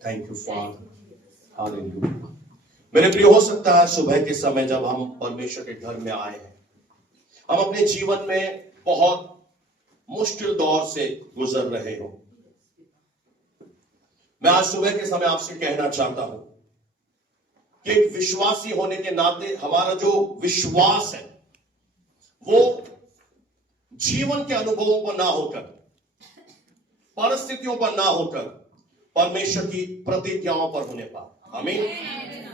Thank you father, hallelujah. मेरे प्रिय, हो सकता है सुबह के समय जब हम परमेश्वर के घर में आए हैं, हम अपने जीवन में बहुत मुश्किल दौर से गुजर रहे हो। मैं आज सुबह के समय आपसे कहना चाहता हूं कि एक विश्वासी होने के नाते हमारा जो विश्वास है वो जीवन के अनुभवों पर ना होकर, परिस्थितियों पर ना होकर, परमेश्वर की प्रतिज्ञाओं पर होने पर। आमीन,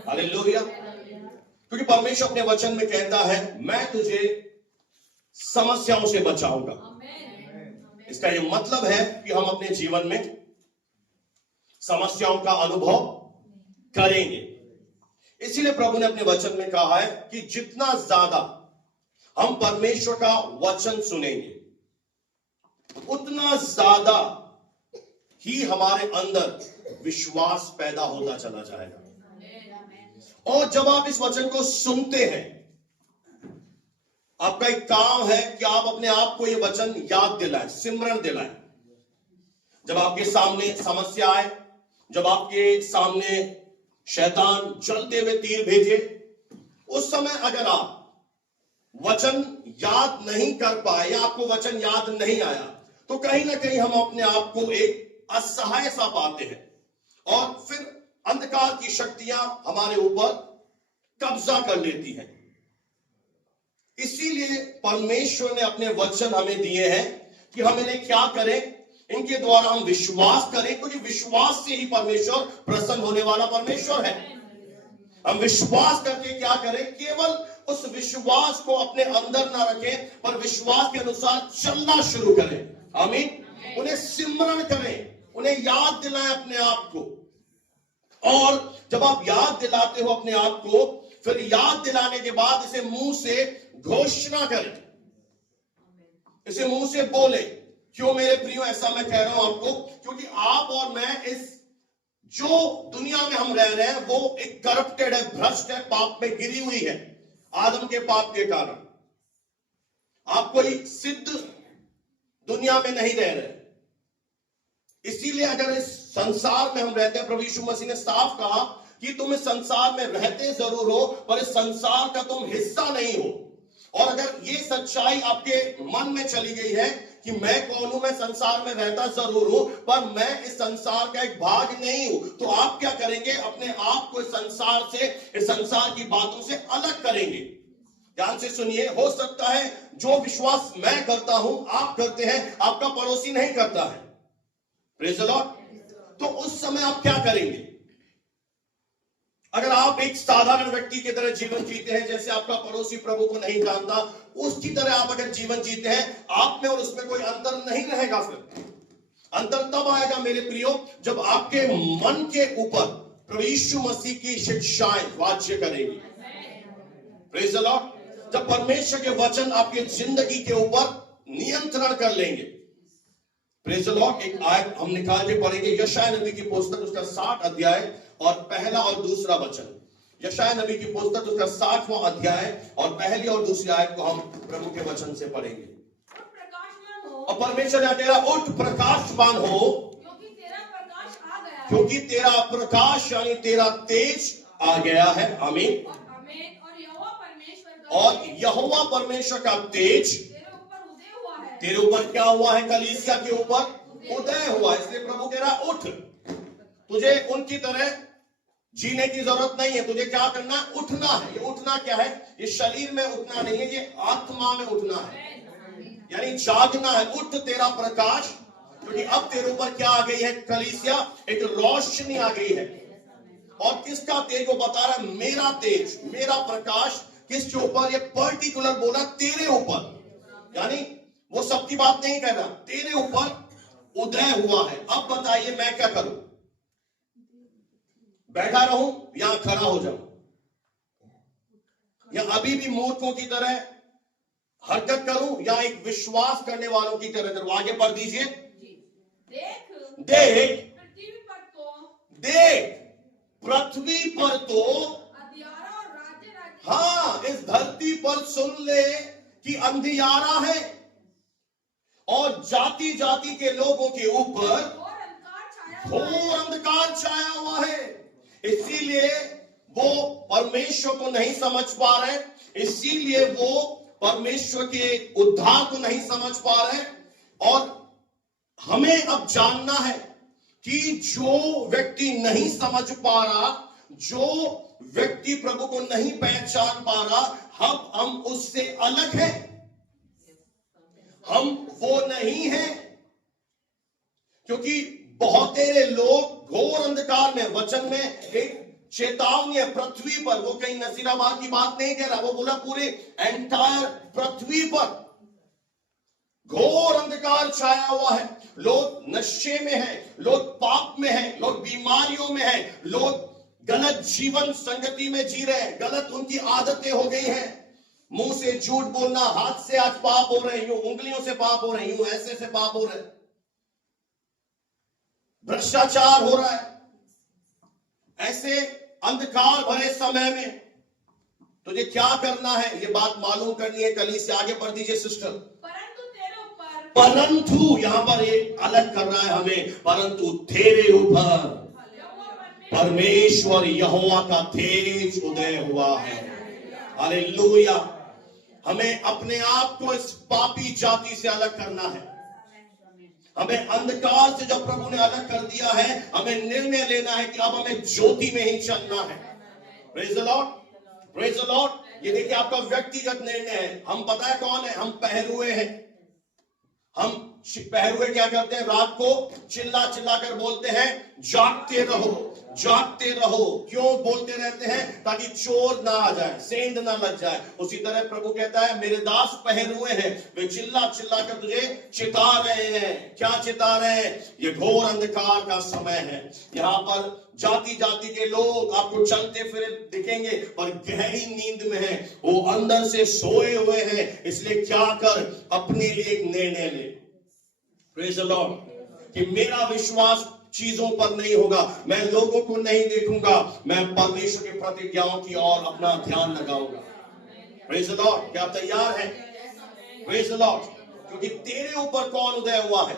हालेलुया। क्योंकि परमेश्वर अपने वचन में कहता है, मैं तुझे समस्याओं से बचाऊंगा। इसका यह मतलब है कि हम अपने जीवन में समस्याओं का अनुभव करेंगे। इसीलिए प्रभु ने अपने वचन में कहा है कि जितना ज्यादा हम परमेश्वर का वचन सुनेंगे, उतना ज्यादा ही हमारे अंदर विश्वास पैदा होता चला जाएगा। और जब आप इस वचन को सुनते हैं, आपका एक काम है कि आप अपने आप को यह वचन याद दिलाएं, सिमरण दिलाएं। जब आपके सामने समस्या आए, जब आपके सामने शैतान जलते हुए तीर भेजे, उस समय अगर आप वचन याद नहीं कर पाए या आपको वचन याद नहीं आया, तो कहीं ना कहीं हम अपने आप को एक असहाय सा पाते हैं और फिर अंधकार की शक्तियां हमारे ऊपर कब्जा कर लेती हैं। इसीलिए परमेश्वर ने अपने वचन हमें दिए हैं कि हम इन्हें क्या करें, इनके द्वारा हम विश्वास करें, क्योंकि विश्वास से ही परमेश्वर प्रसन्न होने वाला परमेश्वर है। हम विश्वास करके क्या करें, केवल उस विश्वास को अपने अंदर ना रखें, पर विश्वास के अनुसार चलना शुरू करें। आमीन। उन्हें सिमरण करें, उन्हें याद दिलाएं अपने आप को। और जब आप याद दिलाते हो अपने आप को, फिर याद दिलाने के बाद इसे मुंह से घोषणा करें, इसे मुंह से बोले। क्यों मेरे प्रियो ऐसा मैं कह रहा हूं आपको, क्योंकि आप और मैं इस जो दुनिया में हम रह रहे हैं वो एक करप्टेड है, भ्रष्ट है, पाप में गिरी हुई है, आदम के पाप के कारण। आप कोई सिद्ध दुनिया में नहीं रह रहे। इसीलिए अगर इस संसार में हम रहते हैं, प्रभु यीशु मसीह ने साफ कहा कि तुम इस संसार में रहते जरूर हो, पर इस संसार का तुम हिस्सा नहीं हो। और अगर ये सच्चाई आपके मन में चली गई है कि मैं कौन हूं, मैं संसार में रहता जरूर हूं, पर मैं इस संसार का एक भाग नहीं हूं, तो आप क्या करेंगे, अपने आप को इस संसार से, इस संसार की बातों से अलग करेंगे। ध्यान से सुनिए, हो सकता है जो विश्वास मैं करता हूं, आप करते हैं, आपका पड़ोसी नहीं करता है। Praise the Lord. तो उस समय आप क्या करेंगे? अगर आप एक साधारण व्यक्ति की तरह जीवन जीते हैं, जैसे आपका पड़ोसी प्रभु को नहीं जानता, उसकी तरह आप अगर जीवन जीते हैं, आप में और उसमें कोई अंतर नहीं रहेगा। फिर अंतर तब आएगा मेरे प्रियो, जब आपके मन के ऊपर प्रभु यीशु मसीह की शिक्षाएं राज्य करेंगी। Praise the Lord. जब परमेश्वर के वचन आपकी जिंदगी के ऊपर नियंत्रण कर लेंगे। Praise the Lord. एक आयत हम निकाल के पढ़ेंगे, यशायाह नबी की पुस्तक उसका 60 अध्याय और पहला और दूसरा वचन। यशायाह नबी की पुस्तक उसका 60वां अध्याय और पहली और दूसरी आयत को हम प्रभु के वचन से पढ़ेंगे। और परमेश्वर क्या कह रहा, उठ प्रकाशमान हो, क्योंकि तेरा प्रकाश आ गया है। क्योंकि तेरा प्रकाश यानी तेरा तेज आ गया है। आमीन। और यहोवा परमेश्वर का तेज तेरे ऊपर क्या हुआ है, कलीसिया के ऊपर उदय हुआ। इसलिए प्रभु कह रहा, उठ, तुझे उनकी तरह जीने की जरूरत नहीं है, तुझे क्या करना है, उठना है। ये उठना क्या है, ये शरीर में उठना नहीं है, ये आत्मा में उठना है, यानी जागना है। उठ तेरा प्रकाश, क्योंकि अब तेरे ऊपर क्या आ गई है, कलीसिया, एक रोशनी आ गई है। और किसका तेज, वो बता रहा है, मेरा तेज, मेरा प्रकाश। किसके ऊपर, ये पर्टिकुलर बोला, तेरे ऊपर, यानी वो सबकी बात नहीं कर रहा, तेरे ऊपर उदय हुआ है। अब बताइए मैं क्या करूं, बैठा रहूं या खड़ा हो जाऊं, या अभी भी मूर्खों की तरह हरकत करूं, या एक विश्वास करने वालों की तरह करूं? आगे पढ़ दीजिए। देख पृथ्वी पर तो हाँ, इस धरती पर सुन ले कि अंधियारा है और जाति जाति के लोगों के ऊपर घोर अंधकार छाया हुआ है, इसीलिए वो परमेश्वर को नहीं समझ पा रहे, इसीलिए वो परमेश्वर के उद्धार को नहीं समझ पा रहे। और हमें अब जानना है कि जो व्यक्ति नहीं समझ पा रहा, जो व्यक्ति प्रभु को नहीं पहचान पा रहा, हम उससे अलग हैं, हम वो नहीं हैं। क्योंकि बहुत सारे लोग घोर अंधकार में, वचन में एक चेतावनी है पृथ्वी पर, वो कहीं नसीराबाद की बात नहीं कह रहा, वो बोला पूरे एंटायर पृथ्वी पर घोर अंधकार छाया हुआ है। लोग नशे में हैं, लोग पाप में हैं, लोग बीमारियों में हैं, लोग गलत जीवन संगति में जी रहे हैं, गलत उनकी आदतें हो गई हैं। मुंह से झूठ बोलना, हाथ से आज पाप हो रहे हैं, यूं उंगलियों से पाप हो रहे हैं, यूं ऐसे से पाप हो रहे हैं, भ्रष्टाचार हो रहा है। ऐसे अंधकार भरे समय में तुझे क्या करना है, ये बात मालूम करनी है। कली से आगे बढ़ दीजिए सिस्टर। परंतु यहां पर ये अलग कर रहा है हमें, परंतु तेरे ऊपर परमेश्वर यहोवा का तेज उदय हुआ है। हालेलुया। हमें अपने आप को इस पापी जाति से अलग करना है। हमें अंधकार से जब प्रभु ने अलग कर दिया है, हमें निर्णय लेना है कि अब हमें ज्योति में ही चलना है। Praise the Lord, praise the Lord. ये देखिए आपका व्यक्तिगत निर्णय है। हम पता है कौन है, हम पहरुए हैं। हम पहरुए क्या करते हैं, रात को चिल्ला चिल्ला कर बोलते हैं जागते रहो, जागते रहो। क्यों बोलते रहते हैं? ताकि चोर ना आ जाए, सेंध ना लग जाए। उसी तरह प्रभु कहता है मेरे दास पहरुए हैं, वे चिल्ला चिल्ला कर तुझे चिता रहे हैं। क्या चिता रहे हैं? ये घोर अंधकार का समय है। यहाँ पर जाति जाति के लोग आपको चलते फिरे दिखेंगे, पर गहरी नींद में है, वो अंदर से सोए हुए हैं। इसलिए क्या कर, अपने लिए एक निर्णय ले। Praise the Lord. कि मेरा विश्वास चीजों पर नहीं होगा, मैं लोगों को नहीं देखूंगा, मैं परमेश्वर के प्रतिज्ञाओं की ओर अपना ध्यान लगाऊंगा। Praise the Lord. क्या आप तैयार हैं? Praise the Lord. क्योंकि तेरे ऊपर कौन उदय हुआ है?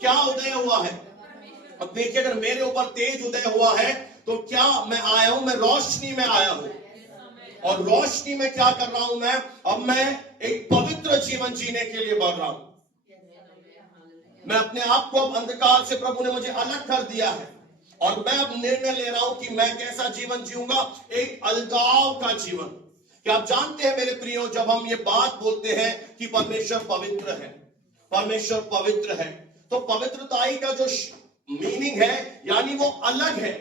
क्या उदय हुआ है? अब देखिए, अगर मेरे ऊपर तेज उदय हुआ है तो क्या मैं आया हूं? मैं रोशनी में आया हूं। और रोशनी में क्या कर रहा हूं मैं? अब मैं एक पवित्र जीवन जीने के लिए बढ़ रहा हूं। मैं अपने आप को अब अंधकार से, प्रभु ने मुझे अलग कर दिया है और मैं अब निर्णय ले रहा हूं कि मैं कैसा जीवन जीऊंगा, एक अलगाव का जीवन। क्या आप जानते हैं मेरे प्रियो, जब हम ये बात बोलते हैं कि परमेश्वर पवित्र है, परमेश्वर पवित्र है, तो पवित्रताई का जो मीनिंग है, यानी वो अलग है,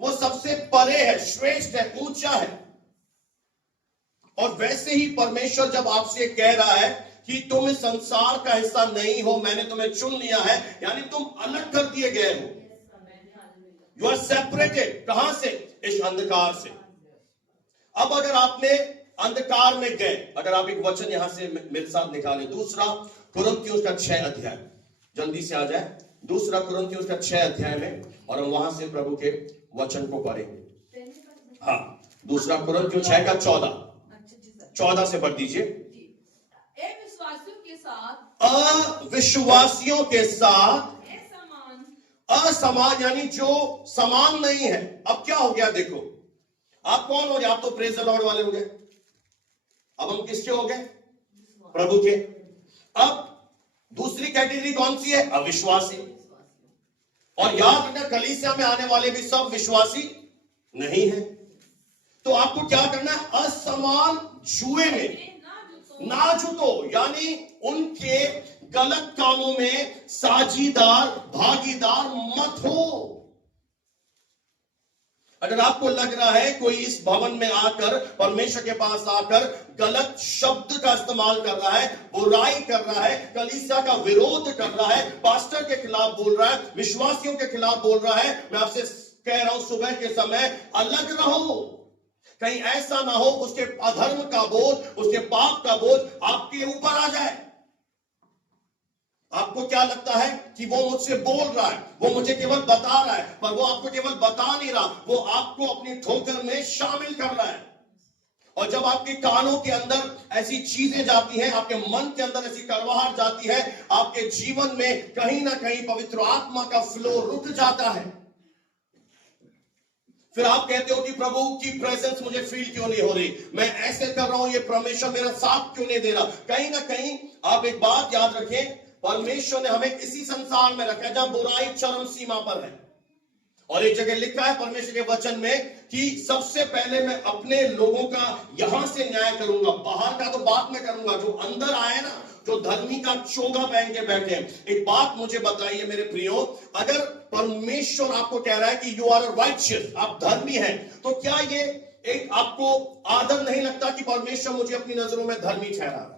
वो सबसे परे है, श्रेष्ठ है, ऊंचा है। और वैसे ही परमेश्वर जब आपसे कह रहा है कि तुम इस संसार का हिस्सा नहीं हो, मैंने तुम्हें चुन लिया है, यानी तुम अलग कर दिए गए हो। You are separated. कहां से? इस अंधकार से। अब अगर आपने अंधकार में गए, अगर आप एक वचन यहां से मेरे साथ निकाले, दूसरा कुरिन्थियों का 6 अध्याय, जल्दी से आ जाए, दूसरा कुरिन्थियों का 6 अध्याय में, और हम वहां से प्रभु के वचन को पढ़ेंगे। हाँ, दूसरा कुरिन्थियों 6 का 14 से पढ़ दीजिए। अविश्वासियों के साथ असमान, यानी जो समान नहीं है। अब क्या हो गया? देखो, आप कौन हो गए? आप तो प्रेज द लॉर्ड वाले हो गए। अब हम किसके हो गए? प्रभु के। अब दूसरी कैटेगरी कौन सी है? अविश्वासी। और याद रखना, कलीसिया में आने वाले भी सब विश्वासी नहीं है। तो आपको क्या करना है? असमान जुए में ना जुटो, यानी उनके गलत कामों में साझीदार, भागीदार मत हो। अगर आपको लग रहा है कोई इस भवन में आकर, परमेश्वर के पास आकर गलत शब्द का इस्तेमाल कर रहा है, बुराई कर रहा है, कलीसिया का विरोध कर रहा है, पास्टर के खिलाफ बोल रहा है, विश्वासियों के खिलाफ बोल रहा है, मैं आपसे कह रहा हूं सुबह के समय अलग रहो। कहीं ऐसा ना हो उसके अधर्म का बोझ, उसके पाप का बोझ आपके ऊपर आ जाए। आपको क्या लगता है कि वो मुझसे बोल रहा है, वो मुझे केवल बता रहा है, पर वो आपको केवल बता नहीं रहा, वो आपको अपनी ठोकर में शामिल कर रहा है। और जब आपके कानों के अंदर ऐसी चीजें जाती हैं, आपके मन के अंदर ऐसी कड़वाहट जाती है, आपके जीवन में कहीं ना कहीं पवित्र आत्मा का फ्लो रुक जाता है। फिर आप कहते हो कि प्रभु की प्रेजेंस मुझे फील क्यों नहीं हो रही, मैं ऐसे कर रहा हूं, ये परमेश्वर मेरा साथ क्यों नहीं दे रहा। कहीं ना कहीं आप एक बात याद रखें, परमेश्वर ने हमें इसी संसार में रखा है जहां बुराई चरम सीमा पर है। और एक जगह लिखा है परमेश्वर के वचन में कि सबसे पहले मैं अपने लोगों का यहां से न्याय करूंगा, बाहर का तो बाद में करूंगा। जो अंदर आए ना, जो धर्मी का चोगा पहन के बैठे हैं। एक बात मुझे बताइए मेरे प्रियो, अगर परमेश्वर आपको कह रहा है कि यू आर राइचियस, आप धर्मी हैं, तो क्या ये एक आपको आदर नहीं लगता कि परमेश्वर मुझे अपनी नजरों में धर्मी ठहरा रहा है,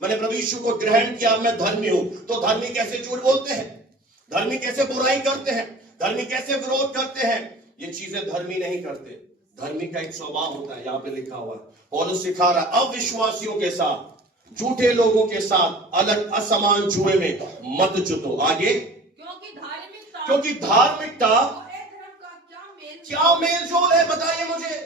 मैंने प्रभु यीशु को ग्रहण किया, मैं धर्मी हूं। तो धर्मी कैसे झूठ बोलते हैं, धर्मी कैसे बुराई करते हैं, धर्मी कैसे विरोध करते हैं, ये चीजें धर्मी नहीं करते। धर्मी का एक स्वभाव होता है, यहां पे लिखा हुआ है, पौलुस सिखा रहा है, अविश्वासियों के साथ, झूठे लोगों के साथ अलग असमान जुए में मत जुटो। आगे, क्योंकि धार्मिकता क्या मेल जोल है, बताइए मुझे।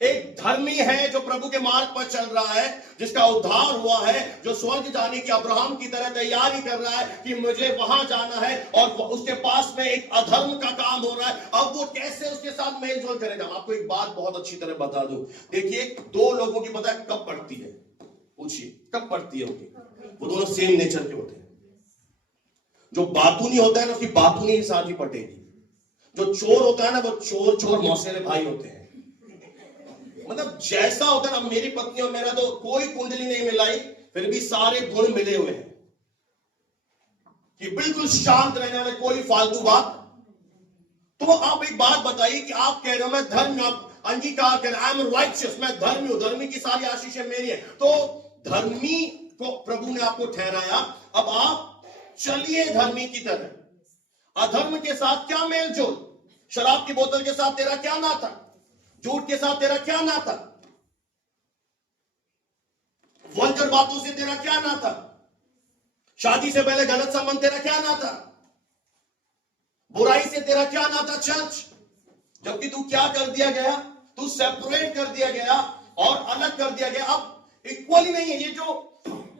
एक धर्मी है जो प्रभु के मार्ग पर चल रहा है, जिसका उद्धार हुआ है, जो स्वर्ग जाने की अब्राहम की तरह तैयारी कर रहा है कि मुझे वहां जाना है, और उसके पास में एक अधर्म का काम हो रहा है। अब वो कैसे उसके साथ मेल जोल करेगा। आपको एक बात बहुत अच्छी तरह बता दूं, देखिए दो लोगों की पता है कब पड़ती है, पूछिए कब पड़ती है उनकी, वो दोनों सेम नेचर के होते हैं। जो बातूनी होता है ना, उसकी बातूनी के साथ ही पटेगी। जो चोर होता है ना, वो चोर चोर मौसेरे भाई होते हैं। मतलब जैसा होता है ना, मेरी पत्नी और मेरा तो कोई कुंडली नहीं मिलाई, फिर भी सारे गुण मिले हुए हैं कि बिल्कुल शांत रहने वाले, कोई फालतू बात। तो आप एक बात बताइए कि आप कह रहे हो मैं धर्म, आप अंगीकार कर, आई एम राइचियस, मैं धर्मी हूं, धर्मी की सारी आशीषें मेरी है। तो धर्मी को प्रभु ने आपको ठहराया, अब आप चलिए धर्मी की तरह। अधर्म के साथ क्या मेल जोल, शराब की बोतल के साथ तेरा क्या नाता, झूठ के साथ तेरा क्या नाता, वल्गर बातों से तेरा क्या नाता, शादी से पहले गलत संबंध तेरा क्या नाता, बुराई से तेरा क्या नाता चर्च। जबकि तू क्या कर दिया गया, तू सेपरेट कर दिया गया और अलग कर दिया गया। अब इक्वली नहीं है, ये जो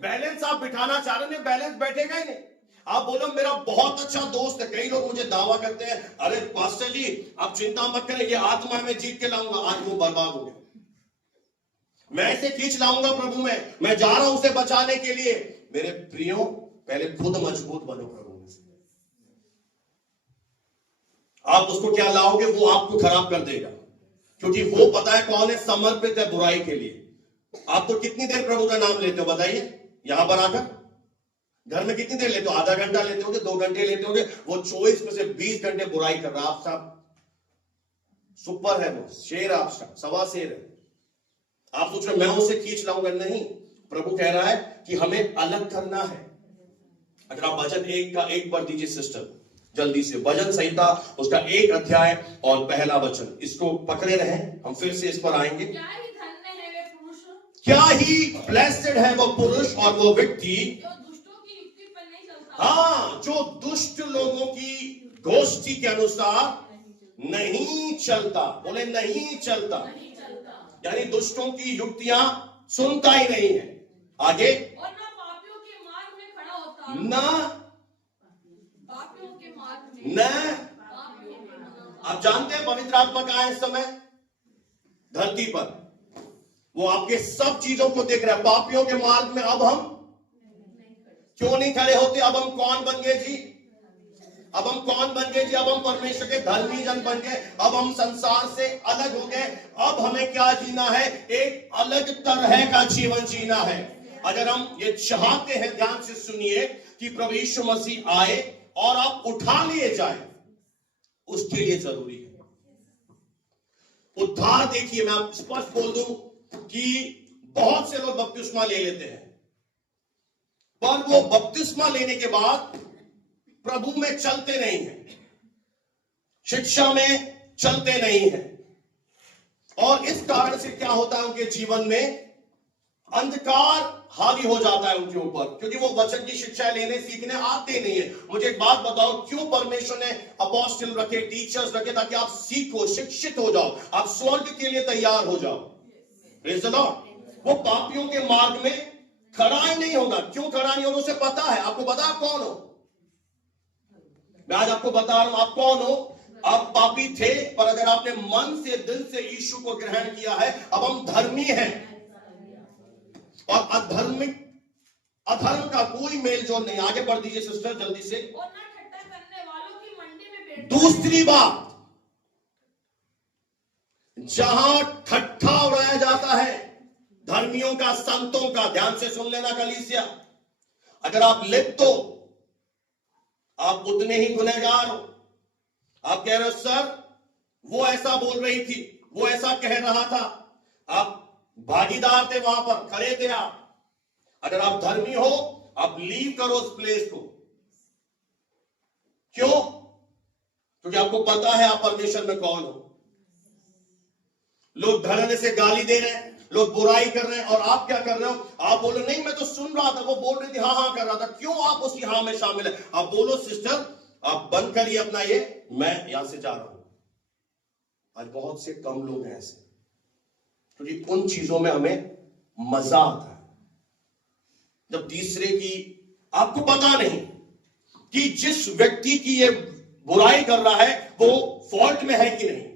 बैलेंस आप बिठाना चाह रहे हैं, बैलेंस बैठेगा ही नहीं। आप बोलो मेरा बहुत अच्छा दोस्त है, कई लोग मुझे दावा करते हैं, अरे पास्टर जी आप चिंता मत करें, ये आत्मा में जीत के लाऊंगा। आज वो बर्बाद हो गया, मैं इसे खींच लाऊंगा प्रभु में, मैं जा रहा हूं उसे बचाने के लिए। मेरे प्रियो, पहले खुद मजबूत बनो प्रभु में। आप उसको क्या लाओगे, वो आपको खराब कर देगा, क्योंकि वो पता है कौन है, समर्पित है बुराई के लिए। आप तो कितनी देर प्रभु का नाम लेते हो बताइए, यहां पर आकर घर में कितनी देर लेते हो, आधा घंटा लेते होगे, 2 घंटे लेते होगे। वो 24 में से 20 घंटे बुराई कर रहा। आप सब सुपर है, वो शेर, आप सवा शेर है। आप सोच रहे मैं उसे खींच लाऊंगा, नहीं। प्रभु कह रहा है कि हमें अलग करना है। अगर आप भजन 1 का 1 पढ़ दीजिए सिस्टर, जल्दी से, भजन संहिता उसका 1 अध्याय और पहला वचन, इसको पकड़े रहें, हम फिर से इस पर आएंगे। क्या ही ब्लेस्ड है वो पुरुष और वो व्यक्ति, हाँ, जो दुष्ट लोगों की गोष्ठी के अनुसार नहीं चलता। बोले नहीं चलता, यानी दुष्टों की युक्तियां सुनता ही नहीं है। आगे, और ना पापियों के मार्ग में खड़ा होता, ना पापियों के मार्ग में, न। आप जानते हैं पवित्र आत्मा कहां है इस समय, धरती पर। वो आपके सब चीजों को देख रहा है। पापियों के मार्ग में अब हम क्यों नहीं खड़े होते। अब हम कौन बन गए जी, अब हम कौन बन गए जी, अब हम परमेश्वर के धर्मी जन बन गए। अब हम संसार से अलग हो गए। अब हमें क्या जीना है, एक अलग तरह का जीवन जीना है। अगर हम ये चाहते हैं, ध्यान से सुनिए, कि प्रभु यीशु मसीह आए और आप उठा लिए जाए, उसके लिए जरूरी है उद्धार। देखिए मैं आप स्पष्ट बोल दूं कि बहुत से लोग बपतिस्मा ले लेते हैं, पर वो बपतिस्मा लेने के बाद प्रभु में चलते नहीं हैं, शिक्षा में चलते नहीं हैं। और इस कारण से क्या होता है, उनके जीवन में अंधकार हावी हो जाता है उनके ऊपर, क्योंकि वो वचन की शिक्षा लेने सीखने आते नहीं है। मुझे एक बात बताओ, क्यों परमेश्वर ने अपोस्टल रखे, टीचर्स रखे, ताकि आप सीखो, शिक्षित हो जाओ, आप स्वर्ग के लिए तैयार हो जाओ। Praise the Lord. वो पापियों के मार्ग में खड़ा ही नहीं होगा। क्यों खड़ा नहीं होगा? उसे पता है। आपको पता आप कौन हो? मैं आज आपको बता रहा हूं आप कौन हो। आप पापी थे, पर अगर आपने मन से दिल से यीशु को ग्रहण किया है, अब हम धर्मी हैं। और अधर्म का कोई मेल जोल नहीं। आगे बढ़ दीजिए सिस्टर जल्दी से। और ना ठट्टा करने वालों की मंडी में बैठ। दूसरी बात, जहां ठट्ठा उड़ाया जाता है धर्मियों का, संतों का, ध्यान से सुन लेना कलीसिया, अगर आप लिप्त हो, आप उतने ही गुनहगार हो। आप कह रहे हो सर वो ऐसा बोल रही थी, वो ऐसा कह रहा था, आप भागीदार थे, वहां पर खड़े थे आप। अगर आप धर्मी हो, आप लीव करो उस प्लेस को। क्यों? क्योंकि आपको पता है आप परमेश्वर में कौन हो। लोग धड़ल्ले से गाली दे रहे हैं, लोग बुराई कर रहे हैं, और आप क्या कर रहे हो? आप बोलो नहीं मैं तो सुन रहा था, वो बोल रही थी, हाँ हाँ कर रहा था। क्यों आप उसकी हाँ में शामिल है? आप बोलो सिस्टर आप बंद करिए अपना ये, मैं यहां से जा रहा हूं। आज बहुत से कम लोग हैं ऐसे, क्योंकि उन चीजों में हमें मजा आता है। जब तीसरे की, आपको पता नहीं कि जिस व्यक्ति की ये बुराई कर रहा है वो फॉल्ट में है कि नहीं।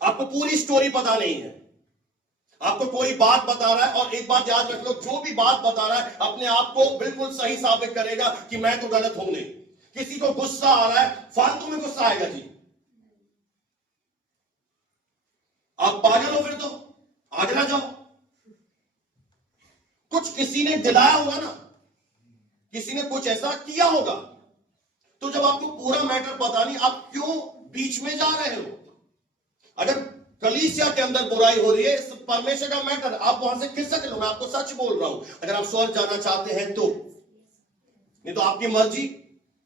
आपको पूरी स्टोरी पता नहीं है। आपको कोई बात बता रहा है, और एक बात याद रख लो, जो भी बात बता रहा है अपने आप को बिल्कुल सही साबित करेगा कि मैं तो गलत हूं नहीं। किसी को गुस्सा आ रहा है, फालतू में गुस्सा आएगा जी। आप पागल हो फिर तो आगरा जाओ। कुछ किसी ने दिलाया होगा ना, किसी ने कुछ ऐसा किया होगा। तो जब आपको पूरा मैटर पता नहीं, आप क्यों बीच में जा रहे हो? अगर कलीसिया के अंदर बुराई हो रही है, परमेश्वर का मैटर, आप वहां से खिसक लो। मैं आपको सच बोल रहा हूं, अगर आप स्वर्ग जाना चाहते हैं तो, नहीं तो आपकी मर्जी।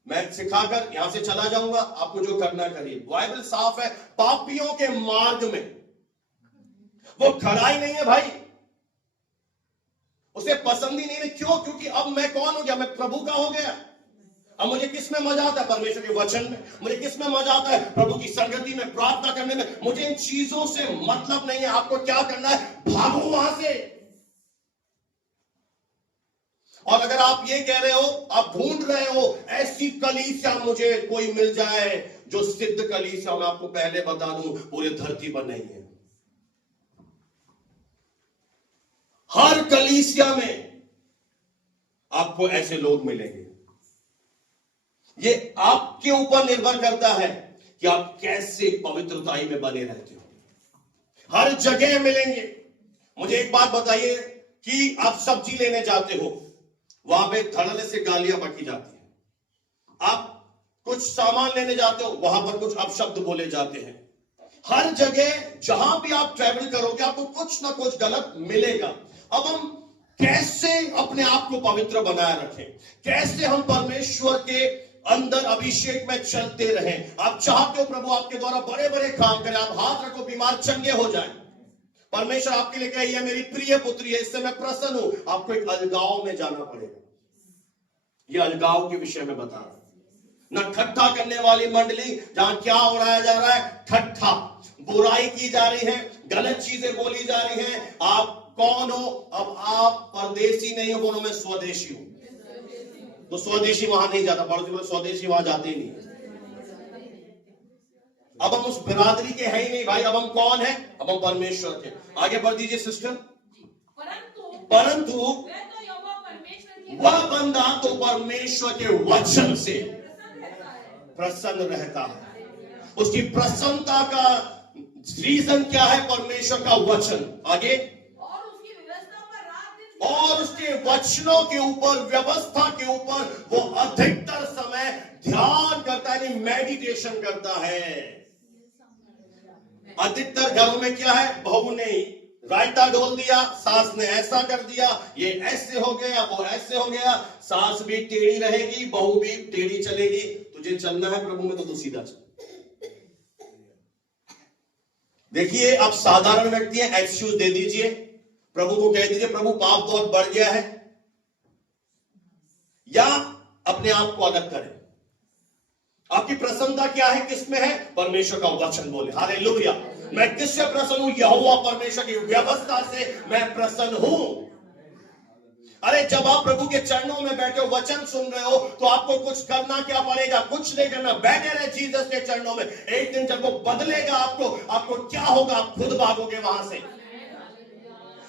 मैं सिखाकर यहां से चला जाऊंगा, आपको जो करना करिए। बाइबल साफ है, पापियों के मार्ग में वो खड़ा ही नहीं है भाई, उसे पसंद ही नहीं है। क्यों? क्योंकि अब मैं कौन हो गया? मैं प्रभु का हो गया। अब मुझे किस में मजा आता है? परमेश्वर के वचन में। मुझे किस में मजा आता है? प्रभु की संगति में, प्रार्थना करने में। मुझे इन चीजों से मतलब नहीं है। आपको क्या करना है? भागो वहां से। और अगर आप ये कह रहे हो, आप ढूंढ रहे हो ऐसी कलीसिया मुझे कोई मिल जाए जो सिद्ध कलीसिया, मैं आपको पहले बता दूं पूरे धरती पर नहीं है। हर कलीसिया में आपको ऐसे लोग मिलेंगे। ये आपके ऊपर निर्भर करता है कि आप कैसे पवित्रताई में बने रहते हो। हर जगह मिलेंगे। मुझे एक बात बताइए कि आप सब्जी लेने जाते हो, वहां पे धड़ल्ले से गालियां बकी जाती हैं। आप कुछ सामान लेने जाते हो, वहां पर कुछ अपशब्द बोले जाते हैं। हर जगह जहां भी आप ट्रैवल करोगे, आपको कुछ ना कुछ गलत मिलेगा। अब हम कैसे अपने आप को पवित्र बनाए रखें? कैसे हम परमेश्वर के अंदर अभिषेक में चलते रहें? आप चाहते हो प्रभु आपके द्वारा बड़े बड़े काम करें, आप हाथ रखो बीमार चंगे हो जाएं। परमेश्वर आपके लिए कहे ये मेरी प्रिय पुत्री है, इससे मैं प्रसन्न हूं। आपको एक अलगाव में जाना पड़ेगा। ये अलगाव के विषय में बता रहा हूं। न ठट्ठा करने वाली मंडली, जहां क्या उड़ाया जा रहा है? ठट्ठा, बुराई की जा रही है, गलत चीजें बोली जा रही हैं। आप कौन हो? अब आप परदेशी नहीं हो, बोलो मैं स्वदेशी हूं। तो स्वदेशी वहां नहीं जाता, पड़ोसी बोले स्वदेशी वहां जाते ही नहीं। अब हम उस बिरादरी के हैं ही नहीं भाई। अब हम कौन है? अब हम परमेश्वर के। आगे बढ़ दीजिए सिस्टर। परंतु वह बंदा तो परमेश्वर के वचन से प्रसन्न रहता है। उसकी प्रसन्नता का रीजन क्या है? परमेश्वर का वचन। आगे, और उसके वचनों के ऊपर, व्यवस्था के ऊपर वो अधिकतर समय ध्यान करता है, मेडिटेशन करता है। अधिकतर घरों में क्या है? बहू ने रायता डोल दिया, सास ने ऐसा कर दिया, ये ऐसे हो गया, वो ऐसे हो गया। सास भी टेढ़ी रहेगी, बहू भी टेढ़ी चलेगी। तुझे चलना है प्रभु में तो तू सीधा चल। देखिए, आप साधारण व्यक्ति हैं, एक्सक्यूज दे दीजिए, प्रभु को कह दीजिए प्रभु पाप बहुत बढ़ गया है, या अपने आप को अलग करें। आपकी प्रसन्नता क्या है? किसमें है? परमेश्वर का वचन बोले। हालेलुया। मैं किससे प्रसन्न हूं? यहोवा परमेश्वर की व्यवस्था से मैं प्रसन्न हूं। अरे जब आप प्रभु के चरणों में बैठे हो, वचन सुन रहे हो, तो आपको कुछ करना क्या पड़ेगा? कुछ नहीं करना, बैठे रहे जीसस के चरणों में। एक दिन जब वो बदलेगा आपको क्या होगा? आप खुद भागोगे वहां से,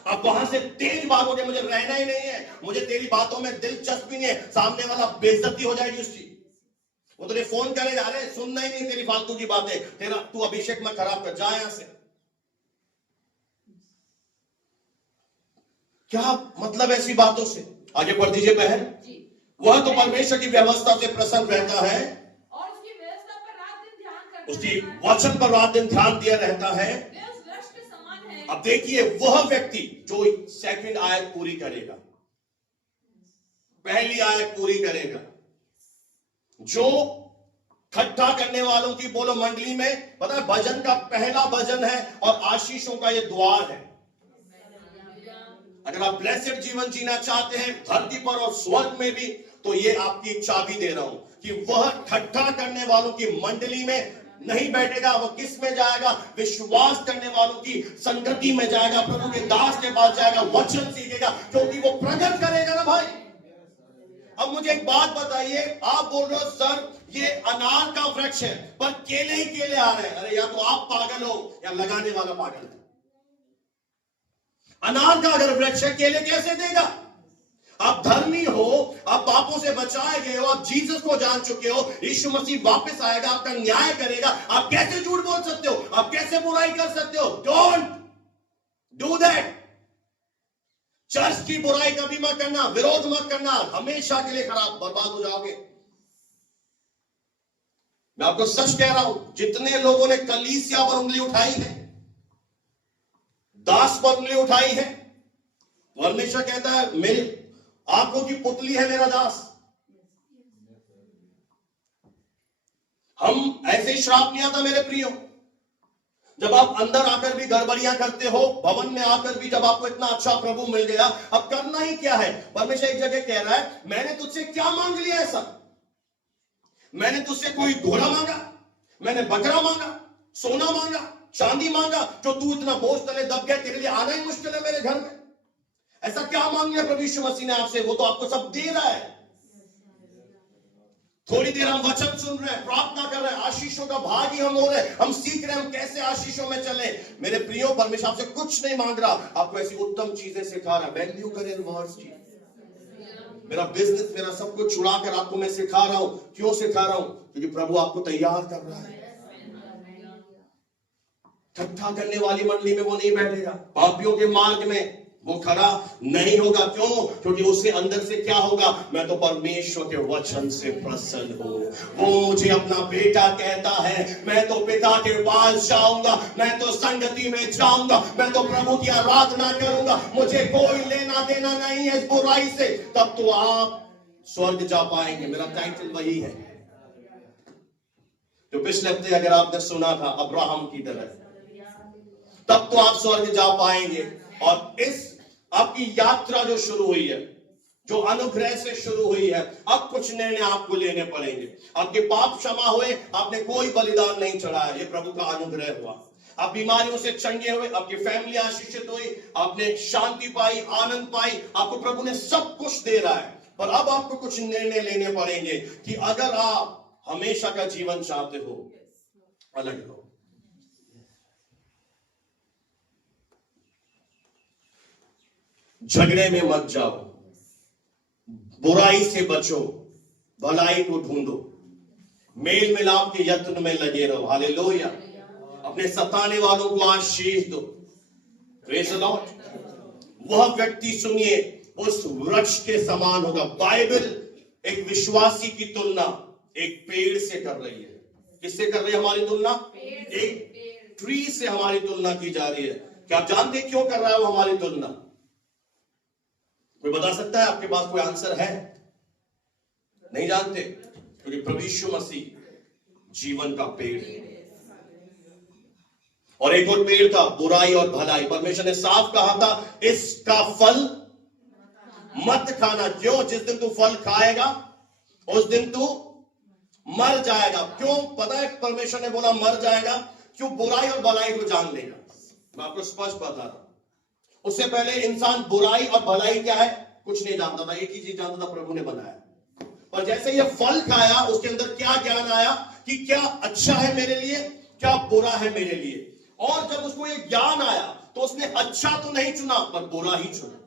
आप वहां से तेज भागोगे। मुझे रहना ही नहीं है, मुझे तेरी बातों में दिलचस्पी नहीं है। सामने वाला बेइज्जती हो जाएगी उसकी, वो तुझे फोन करेगा, अरे सुनना ही नहीं तेरी फालतू की बातें, तेरा तू अभिषेक में खराब कर, जा यहां से। क्या मतलब ऐसी बातों से? आगे बढ़ दीजिए बहन। वह तो परमेश्वर की व्यवस्था से प्रसन्न रहता है और उसकी व्यवस्था पर रात दिन ध्यान करता उसकी रहता है। वचन पर रात दिन ध्यान दिया रहता है। वे उस वृक्ष के समान है। अब देखिए, वह व्यक्ति जो सेकंड आयत पूरी करेगा, पहली आयत पूरी करेगा, जो इकट्ठा करने वालों की बोलो मंडली में, पता है भजन का पहला भजन है और आशीषों का ये द्वार है। अगर आप ब्लेसेड जीवन जीना चाहते हैं धरती पर और स्वर्ग में भी, तो ये आपकी चाबी दे रहा हूं कि वह इकट्ठा करने वालों की मंडली में नहीं बैठेगा। वह किस में जाएगा? विश्वास करने वालों की संगति में जाएगा, प्रभु के दास के पास जाएगा, वचन सीखेगा, क्योंकि वो प्रकट करेगा ना भाई। अब मुझे एक बात बताइए, आप बोल रहे हो सर ये अनार का वृक्ष है पर केले ही केले आ रहे हैं। अरे या तो आप पागल हो या लगाने वाला पागल है। अनार का अगर वृक्ष है, केले कैसे देगा? आप धर्मी हो, आप पापों से बचाए गए हो, आप जीसस को जान चुके हो, यीशु मसीह वापस आएगा, आपका न्याय करेगा। आप कैसे झूठ बोल सकते हो? आप कैसे बुराई कर सकते हो? Don't do that. चर्च की बुराई कभी मत करना, विरोध मत करना, हमेशा के लिए खराब बर्बाद हो जाओगे। मैं आपको सच कह रहा हूं, जितने लोगों ने कलीसिया पर उंगली उठाई है, दास पर उंगली उठाई है, परमेश्वर कहता है मेरी आंखों की पुतली है मेरा दास। हम ऐसे ही श्राप नहीं आता मेरे प्रियो। जब आप अंदर आकर भी गड़बड़ियां करते हो, भवन में आकर भी जब आपको इतना अच्छा प्रभु मिल गया, अब करना ही क्या है? परमेश्वर एक जगह कह रहा है, मैंने तुझसे क्या मांग लिया ऐसा? मैंने तुझसे कोई घोड़ा मांगा? मैंने बकरा मांगा? सोना मांगा? चांदी मांगा जो तू इतना बोझ तले दब गया, तेरे लिए आना ही मुश्किल है मेरे घर में? ऐसा क्या मांग लिया प्रभु यीशु मसीह ने आपसे? वो तो आपको सब दे रहा है। थोड़ी देर हम वचन सुन रहे हैं, प्रार्थना कर रहे हैं, आशीषों का भागी हम हो रहे हैं, हम सीख रहे हैं हम कैसे आशीषों में चले। मेरे प्रियो, परमेश्वर आपसे कुछ नहीं मांग रहा, आपको ऐसी उत्तम चीजें सिखा रहा है। वैल्यू करें वर्ड्स की। मेरा बिजनेस, मेरा सब कुछ छुड़ा कर आपको मैं सिखा रहा हूं। क्यों सिखा रहा हूं? क्योंकि प्रभु आपको तैयार कर रहा है। इकट्ठा करने वाली मंडली में वो नहीं बैठेगा, पापियों के मार्ग में वो खड़ा नहीं होगा। क्यों? क्योंकि उसके अंदर से क्या होगा? मैं तो परमेश्वर के वचन से प्रसन्न हूं। वो मुझे अपना बेटा कहता है, मैं तो पिता के पास जाऊंगा, मैं तो संगति में जाऊंगा, मैं तो प्रभु की आराधना करूंगा, मुझे कोई लेना देना नहीं है इस बुराई से। तब तो आप स्वर्ग जा पाएंगे। मेरा टाइटल वही है जो पिछले हफ्ते अगर आपने सुना था, अब्राहम की तरह। तब तो आप स्वर्ग जा पाएंगे। और इस आपकी यात्रा जो शुरू हुई है, जो अनुग्रह से शुरू हुई है, अब कुछ निर्णय आपको लेने पड़ेंगे। आपके पाप क्षमा हुए, आपने कोई बलिदान नहीं चढ़ाया, ये प्रभु का अनुग्रह हुआ। आप बीमारियों से चंगे हुए, आपकी फैमिली आशीषित हुई, आपने शांति पाई, आनंद पाई, आपको प्रभु ने सब कुछ दे रहा है। पर अब आपको कुछ निर्णय लेने पड़ेंगे कि अगर आप हमेशा का जीवन चाहते हो, अलग हो। झगड़े में मत जाओ, बुराई से बचो, भलाई को ढूंढो, मेल मिलाप के यत्न में लगे रहो। हालेलुया। अपने सताने वालों को आशीष दो। Praise the Lord. वह व्यक्ति, सुनिए, उस वृक्ष के समान होगा। बाइबल एक विश्वासी की तुलना एक पेड़ से कर रही है। किससे कर रही है हमारी तुलना? एक ट्री से हमारी तुलना की जा रही है। क्या आप जानते क्यों कर रहा है वो हमारी तुलना? कोई बता सकता है? आपके पास कोई आंसर है? नहीं जानते? क्योंकि प्रभु यीशु मसीह जीवन का पेड़ है। और एक और पेड़ था, बुराई और भलाई। परमेश्वर ने साफ कहा था, इसका फल मत खाना। क्यों? जिस दिन तू फल खाएगा उस दिन तू मर जाएगा। क्यों? पता है परमेश्वर ने बोला मर जाएगा? क्यों बुराई और भलाई को जान लेगा। मैं आपको स्पष्ट बता रहा हूं, उससे पहले इंसान बुराई और भलाई क्या है कुछ नहीं जानता था, एक ही चीज जानता था, प्रभु ने बनाया। पर जैसे ये फल खाया, उसके अंदर क्या ज्ञान आया कि क्या अच्छा है मेरे लिए, क्या बुरा है मेरे लिए। और जब उसको ये ज्ञान आया तो उसने अच्छा तो नहीं चुना पर बुरा ही चुना।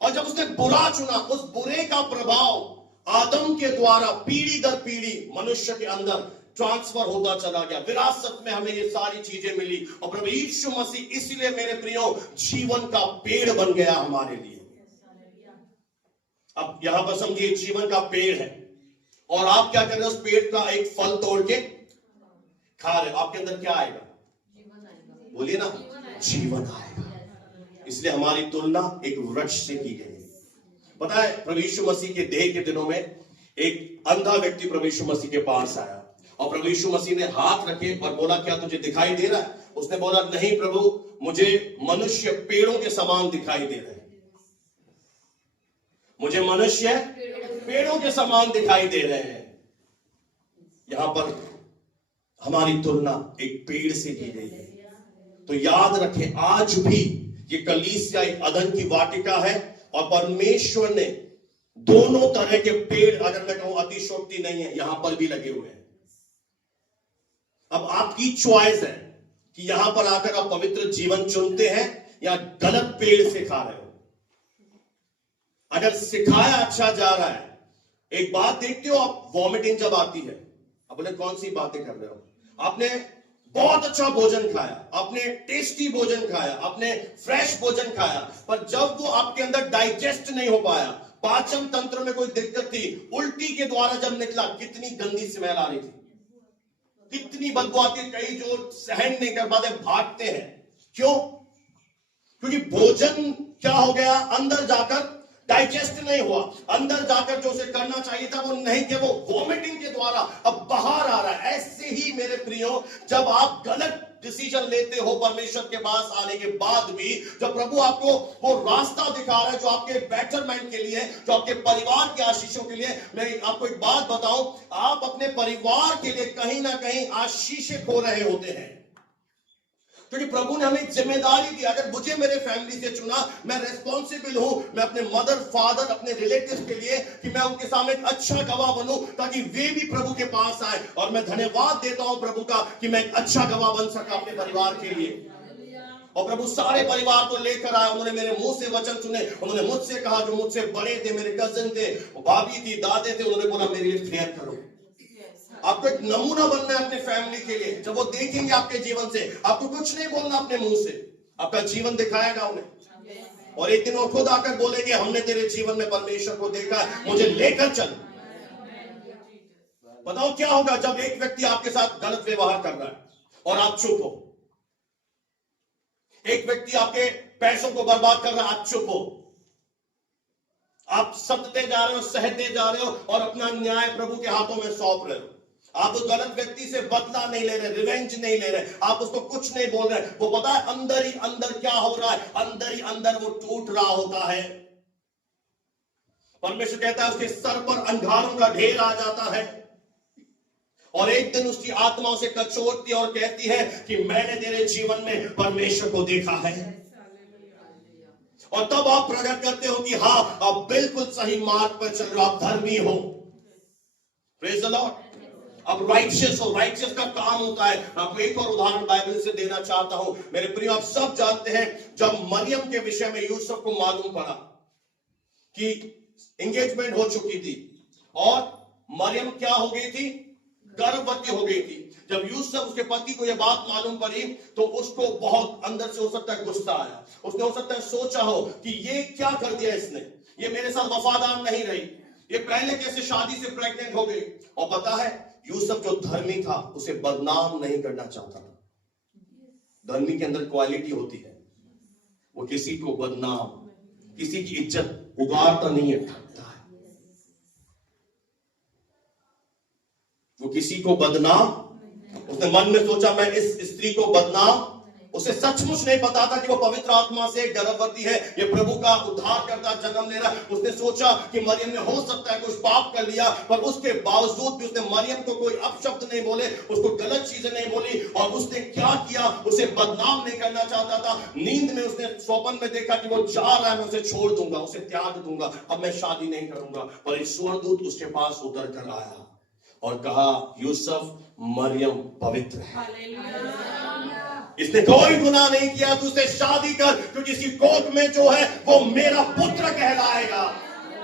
और जब उसने बुरा चुना, उस बुरे का प्रभाव आदम के द्वारा पीढ़ी दर पीढ़ी मनुष्य के अंदर ट्रांसफर होता चला गया। विरासत में हमें ये सारी चीजें मिली और प्रभु यीशु मसीह इसलिए मेरे प्रियो जीवन का पेड़ बन गया हमारे लिए। अब यहां पर समझिए जीवन का पेड़ है और आप क्या कर रहे हो, उस पेड़ का एक फल तोड़ के खा रहे हो। आपके अंदर क्या आएगा, बोलिए ना, जीवन आएगा। इसलिए हमारी तुलना एक वृक्ष से की गई है। पता है प्रभु यीशु मसीह के देह के दिनों में एक अंधा व्यक्ति प्रभु यीशु मसीह के पास आया और प्रभु यीशु मसीह ने हाथ रखे और बोला क्या तुझे दिखाई दे रहा है। उसने बोला नहीं प्रभु, मुझे मनुष्य पेड़ों के समान दिखाई दे रहे हैं, मुझे मनुष्य पेड़ों के समान दिखाई दे रहे हैं। यहां पर हमारी तुलना एक पेड़ से की गई है। तो याद रखें, आज भी ये कलीसिया एक अदन की वाटिका है और परमेश्वर ने दोनों तरह के पेड़, अगर मैं कहूं अतिशोक्ति नहीं है, यहां पर भी लगे हुए हैं। अब आपकी चॉइस है कि यहां पर आकर आप पवित्र जीवन चुनते हैं या गलत पेड़ से खा रहे हो। अगर सिखाया अच्छा जा रहा है, एक बात देखते हो आप, वॉमिटिंग जब आती है, आप बोले कौन सी बातें कर रहे हो, आपने बहुत अच्छा भोजन खाया, आपने टेस्टी भोजन खाया, आपने फ्रेश भोजन खाया, पर जब वो आपके अंदर डाइजेस्ट नहीं हो पाया, पाचन तंत्र में कोई दिक्कत थी, उल्टी के द्वारा जब निकला, कितनी गंदी स्मेल आ रही थी, कितनी बदबू आती है। कई जो सहन नहीं कर पाते भागते हैं, क्यों? क्योंकि भोजन क्या हो गया, अंदर जाकर डाइजेस्ट नहीं हुआ, अंदर जाकर जो उसे करना चाहिए था वो नहीं किया, वो वॉमिटिंग के द्वारा अब बाहर आ रहा है। ऐसे ही मेरे प्रियो, जब आप गलत डिसीजन लेते हो परमेश्वर के पास आने के बाद भी, जब प्रभु आपको वो रास्ता दिखा रहा है जो आपके बेटरमेंट के लिए, जो आपके परिवार के आशीषों के लिए। मैं आपको एक बात बताऊं, आप अपने परिवार के लिए कहीं ना कहीं आशीषें खो रहे होते हैं, क्योंकि प्रभु ने हमें जिम्मेदारी दी। अगर मुझे मेरे फैमिली से चुना, मैं रिस्पॉन्सिबल हूं, मैं अपने मदर फादर अपने रिलेटिव्स के लिए, कि मैं उनके सामने एक अच्छा गवाह बनूं ताकि वे भी प्रभु के पास आए। और मैं धन्यवाद देता हूं प्रभु का कि मैं एक अच्छा गवाह बन सका अपने परिवार के लिए। और प्रभु सारे परिवार को लेकर आए, उन्होंने मेरे मुंह से वचन सुने, उन्होंने मुझसे कहा, जो मुझसे बड़े थे, मेरे कजिन थे, भाभी थी, दादे थे, उन्होंने बोला मेरे लिए प्रेयर करो। आपको एक नमूना बनना है अपने फैमिली के लिए। जब वो देखेंगे आपके जीवन से, आपको कुछ नहीं बोलना अपने मुंह से, आपका जीवन दिखाएगा उन्हें। और एक दिन वो खुद आकर बोलेंगे हमने तेरे जीवन में परमेश्वर को देखा, मुझे लेकर चल। बताओ क्या होगा जब एक व्यक्ति आपके साथ गलत व्यवहार कर रहा है और आप चुप हो। एक व्यक्ति आपके पैसों को बर्बाद कर रहा है, आप चुप हो। आप सतते जा रहे हो, सहते जा रहे हो और अपना न्याय प्रभु के हाथों में सौंप रहे हो। आप उस गलत व्यक्ति से बदला नहीं ले रहे, रिवेंज नहीं ले रहे, आप उसको कुछ नहीं बोल रहे। वो पता है अंदर ही अंदर क्या हो रहा है, अंदर ही अंदर वो टूट रहा होता है। परमेश्वर कहता है उसके सर पर अंगारों का ढेर आ जाता है और एक दिन उसकी आत्मा उसे कचोटती और कहती है कि मैंने तेरे जीवन में परमेश्वर को देखा है। और तब आप प्रकट करते हो कि हाँ, आप बिल्कुल सही मार्ग पर चल रहे हो, आप धर्मी हो। Praise the Lord. अब राइचियस हो, राइचियस का काम होता है। मैं आपको एक और उदाहरण बाइबल से देना चाहता हूं। मेरे प्रियो, आप सब जानते हैं जब मरियम के विषय में यूसुफ को मालूम पड़ा कि एंगेजमेंट हो चुकी थी और मरियम क्या हो गई थी, गर्भवती हो गई थी। जब यूसुफ उसके पति को यह बात मालूम पड़ी तो उसको बहुत अंदर से हो सकता है गुस्सा आया। उसने हो सकता है सोचा हो कि ये क्या कर दिया इसने, ये मेरे साथ वफादार नहीं रही, ये पहले कैसे शादी से प्रेग्नेंट हो गई। और पता है यूसुफ जो धर्मी था उसे बदनाम नहीं करना चाहता था। धर्मी के अंदर क्वालिटी होती है, वो किसी को बदनाम, किसी की इज्जत उगारता नहीं है, ठगता है। वो किसी को बदनाम, उसने मन में सोचा मैं इस स्त्री को बदनाम उसे सचमुच नहीं पता था कि वो पवित्र आत्मा से गर्भवती है, ये प्रभु का उद्धार करता जन्म ले रहा है। उसने सोचा कि मरियम ने हो सकता है कुछ पाप कर लिया, पर उसके बावजूद भी उसने मरियम को कोई अपशब्द नहीं बोले, उसको गलत चीजें नहीं बोली। और उसने क्या किया, उसे बदनाम नहीं करना चाहता था। नींद में उसने स्वप्न में देखा कि वो जा रहा है, मैं उसे छोड़ दूंगा, उसे त्याग दूंगा, अब मैं शादी नहीं करूंगा। पर एक स्वर्गदूत उसके पास उतर कर आया और कहा, यूसुफ, मरियम पवित्र है, इसने कोई गुनाह नहीं किया, तू उससे शादी कर, क्योंकि इसकी गोद में जो है वो मेरा पुत्र कहलाएगा।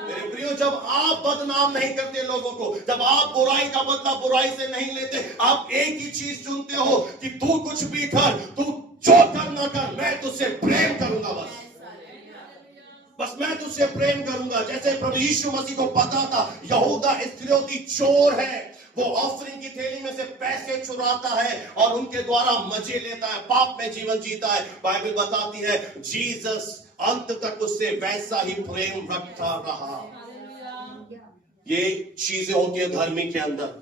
मेरे प्रियो, जब आप बदनाम नहीं करते लोगों को, जब आप बुराई का बदला बुराई से नहीं लेते, आप एक ही चीज चुनते हो कि तू कुछ भी कर, तू जो कर ना कर, मैं तुझसे प्रेम करूंगा, बस मैं तुझसे प्रेम करूंगा। जैसे प्रभु यीशु मसीह को पता था यहूदा इस्करियोती चोर है, वो ऑफरिंग की थैली में से पैसे चुराता है और उनके द्वारा मजे लेता है, पाप में जीवन जीता है। बाइबल बताती है जीसस अंत तक उससे वैसा ही प्रेम रखता रहा। ये चीजें होती है धर्मी के अंदर।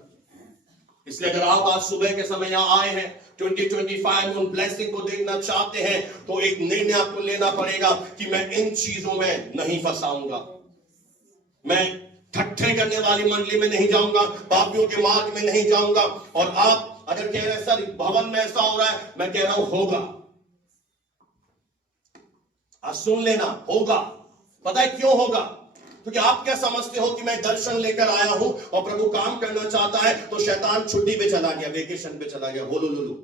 इसलिए अगर आप आज सुबह के समय यहां आए हैं, 2025 में उन ब्लेसिंग को देखना चाहते हैं, तो एक निर्णय आपको लेना पड़ेगा कि मैं इन चीजों में नहीं फंसाऊंगा, मैं ठट्ठे करने वाली मंडली में नहीं जाऊंगा, पापियों के मार्ग में नहीं जाऊंगा। और आप अगर कह रहे हैं सर भवन में ऐसा हो रहा है, मैं कह रहा हूं होगा, आज सुन लेना, होगा। पता है क्यों होगा? क्योंकि आप क्या समझते हो कि मैं दर्शन लेकर आया हूं और प्रभु काम करना चाहता है, तो शैतान छुट्टी पे चला गया, वेकेशन पे चला गया, होलो लुलू।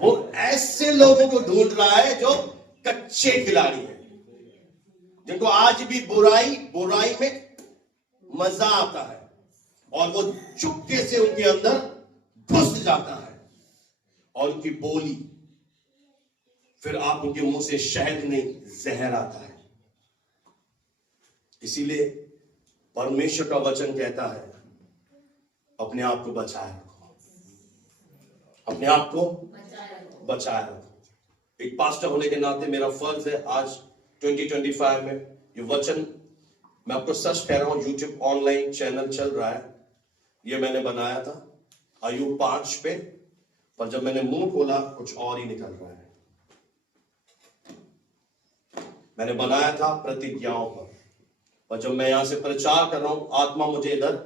वो ऐसे लोगों को ढूंढ रहा है जो कच्चे खिलाड़ी हैं, जिनको आज भी बुराई में मजा आता है, और वो चुपके से उनके अंदर घुस जाता है, और उनकी बोली फिर आप उनके मुंह से शहद नहीं जहर आता है। इसीलिए परमेश्वर का वचन कहता है, अपने आप को बचाए रखो, अपने आप को बचाए रखो। एक पास्टर होने के नाते मेरा फर्ज है आज 2025 में ये वचन, मैं आपको सच कह रहा हूं, यूट्यूब ऑनलाइन चैनल चल रहा है, ये मैंने बनाया था आयु 5 पे, पर जब मैंने मुंह खोला कुछ और ही निकल रहा है। मैंने बनाया था प्रतिज्ञाओं पर, और जब मैं यहां से प्रचार कर रहा हूं, आत्मा मुझे इधर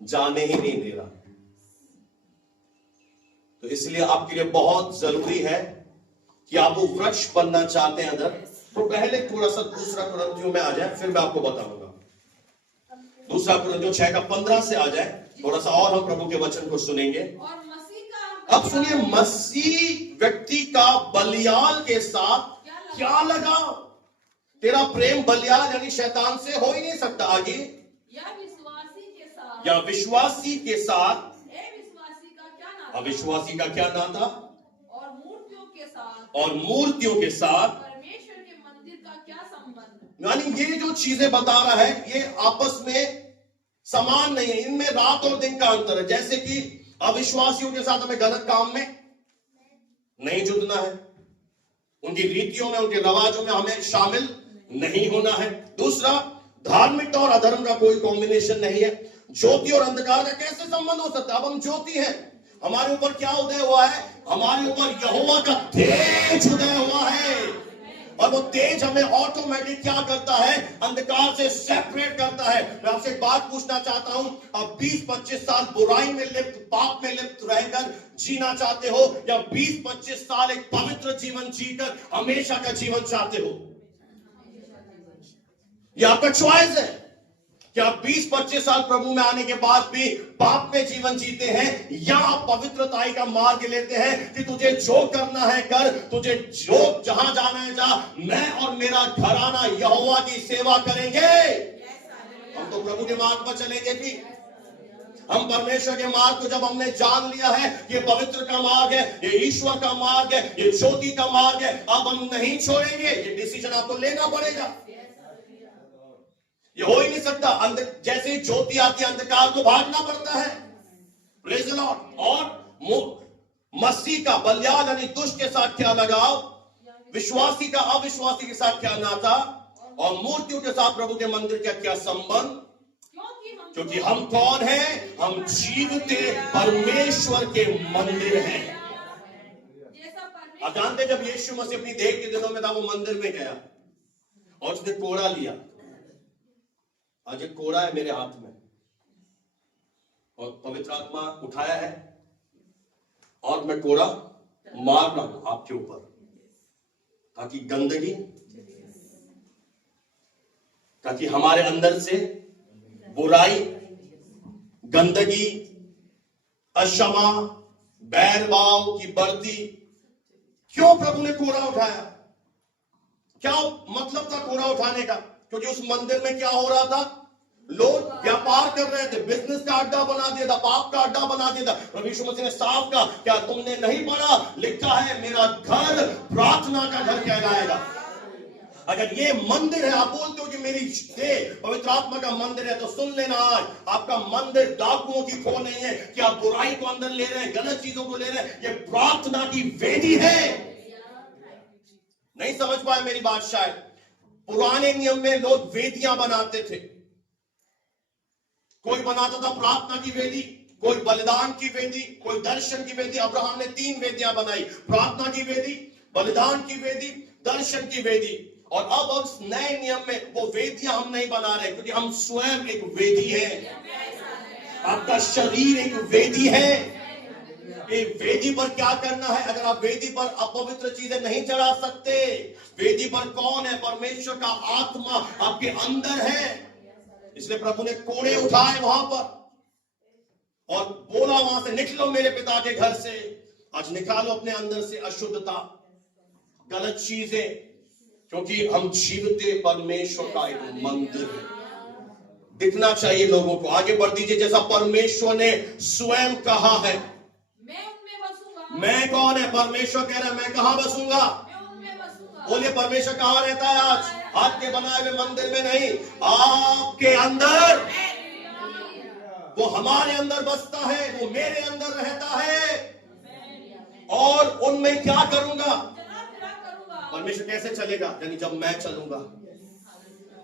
जाने ही नहीं दे रहा। तो इसलिए आपके लिए बहुत जरूरी है कि आप वो वृक्ष बनना चाहते हैं अंदर, तो पहले थोड़ा सा दूसरा कुरिन्थियों में आ जाए, फिर मैं आपको बताऊंगा। दूसरा कुरिन्थियों 6:15 से आ जाए, थोड़ा सा और हम प्रभु के वचन को सुनेंगे। और मसीह का, अब सुनिए, मसीह व्यक्ति का बलियाल के साथ क्या लगा? तेरा प्रेम बलियाल यानी शैतान से हो ही नहीं सकता। आगे, या विश्वासी के साथ, या विश्वासी के साथ, विश्वासी का क्या नाता, अविश्वासी का क्या नाता, और मूर्तियों के साथ, और मूर्तियों के साथ परमेश्वर के मंदिर का क्या संबंध? यानी ये जो चीजें बता रहा है ये आपस में समान नहीं है, इनमें रात और दिन का अंतर है। जैसे कि अविश्वासियों के साथ हमें गलत काम में नहीं जुटना है, उनकी रीतियों में, उनके रवाजों में हमें शामिल नहीं होना है। दूसरा, धार्मिकता और अधर्म का कोई कॉम्बिनेशन नहीं है। ज्योति और अंधकार का कैसे संबंध हो सकता है? अब हम ज्योति हैं, हमारे ऊपर क्या उदय हुआ है? हमारे ऊपर यहोवा का तेज उदय हुआ है, और वो तेज हमें ऑटोमेटिक क्या करता है? अंधकार से सेपरेट करता है। मैं आपसे एक बात पूछना चाहता हूं, अब 20-25 साल बुराई में लिप्त, पाप में लिप्त रहकर जीना चाहते हो, या 20-25 साल एक पवित्र जीवन जीकर हमेशा का जीवन चाहते हो? ये आपका चॉइस है कि आप 20-25 साल प्रभु में आने के बाद भी पाप में जीवन जीते हैं, या आप पवित्रताई का मार्ग लेते हैं कि तुझे जो करना है कर, तुझे जो जहां जाना है जा, मैं और मेरा घराना यहोवा की सेवा करेंगे। हम तो प्रभु के मार्ग पर चलेंगे कि हम परमेश्वर के मार्ग को जब हमने जान लिया है, ये पवित्र का मार्ग है, ये ईश्वर का मार्ग है, ये ज्योति का मार्ग है, अब हम नहीं छोड़ेंगे। ये डिसीजन आपको लेना पड़ेगा, ये हो ही नहीं सकता। जैसे ही ज्योति आती है, अंधकार को भागना पड़ता है। Praise the Lord. और मसीह का बलियाल यानी दुष्ट के साथ क्या लगाव, विश्वासी का अविश्वासी के साथ क्या नाता, और मूर्तियों के साथ प्रभु के मंदिर का क्या संबंध? क्योंकि क्योंकि हम कौन हैं? हम जीवते परमेश्वर के मंदिर हैं। जैसा आप परमेश्वर जानते हैं, जब यीशु मसीह अपनी देह के दिनों में था, वो मंदिर में गया और उसने कोड़ा लिया। आज एक कोड़ा है मेरे हाथ में और पवित्र आत्मा उठाया है और मैं कोड़ा मार रहा हूं आपके ऊपर, ताकि गंदगी, ताकि हमारे अंदर से बुराई, गंदगी, अक्षमा, बैरभाव की बढ़ती। क्यों प्रभु ने कोड़ा उठाया? क्या मतलब था कोड़ा उठाने का? क्योंकि उस मंदिर में क्या हो रहा था? लोग व्यापार कर रहे थे, बिजनेस का अड्डा बना दिया था, पाप का अड्डा बना दिया था। प्रभु यीशु मसीह ने साफ कहा, क्या तुमने नहीं पढ़ा? लिखा है मेरा घर प्रार्थना का घर कहलाएगा। अगर ये मंदिर है, आप बोलते हो कि मेरी देह पवित्र आत्मा का मंदिर है, तो सुन लेना, आज आपका मंदिर डाकुओं की खो नहीं है कि आप बुराई को अंदर ले रहे हैं, गलत चीजों को ले रहे हैं। ये प्रार्थना की वेदी है। नहीं समझ पाए मेरी बात शायद। पुराने नियम में लोग वेदियां बनाते थे। कोई बनाता था प्रार्थना की वेदी, कोई बलिदान की वेदी, कोई दर्शन की वेदी। अब्राहम ने 3 वेदियां बनाई, प्रार्थना की वेदी, बलिदान की वेदी, दर्शन की वेदी। और अब उस नए नियम में वो वेदियां हम नहीं बना रहे, क्योंकि हम स्वयं एक वेदी है। आपका शरीर एक वेदी है। एक वेदी पर क्या करना है? अगर आप वेदी पर अपवित्र चीजें नहीं चढ़ा सकते, वेदी पर कौन है? परमेश्वर का आत्मा आपके अंदर है। इसलिए प्रभु ने कोड़े उठाए वहां पर और बोला, वहां से निकलो मेरे पिता के घर से। आज निकालो अपने अंदर से अशुद्धता, गलत चीजें, क्योंकि हम जीवते परमेश्वर का एक मंदिर है। दिखना चाहिए लोगों को। आगे बढ़ दीजिए। जैसा परमेश्वर ने स्वयं कहा है, मैं उनमें बसूंगा। मैं कौन है? परमेश्वर कह रहा है, मैं कहां बसूंगा? मैं उनमें बसूंगा। बोलिए, परमेश्वर कहां रहता है? आज हाथ के बनाए हुए मंदिर में नहीं, आपके अंदर। वो हमारे अंदर बसता है, वो मेरे अंदर रहता है। और उनमें क्या करूंगा? परमेश्वर कैसे चलेगा? यानी जब मैं चलूंगा,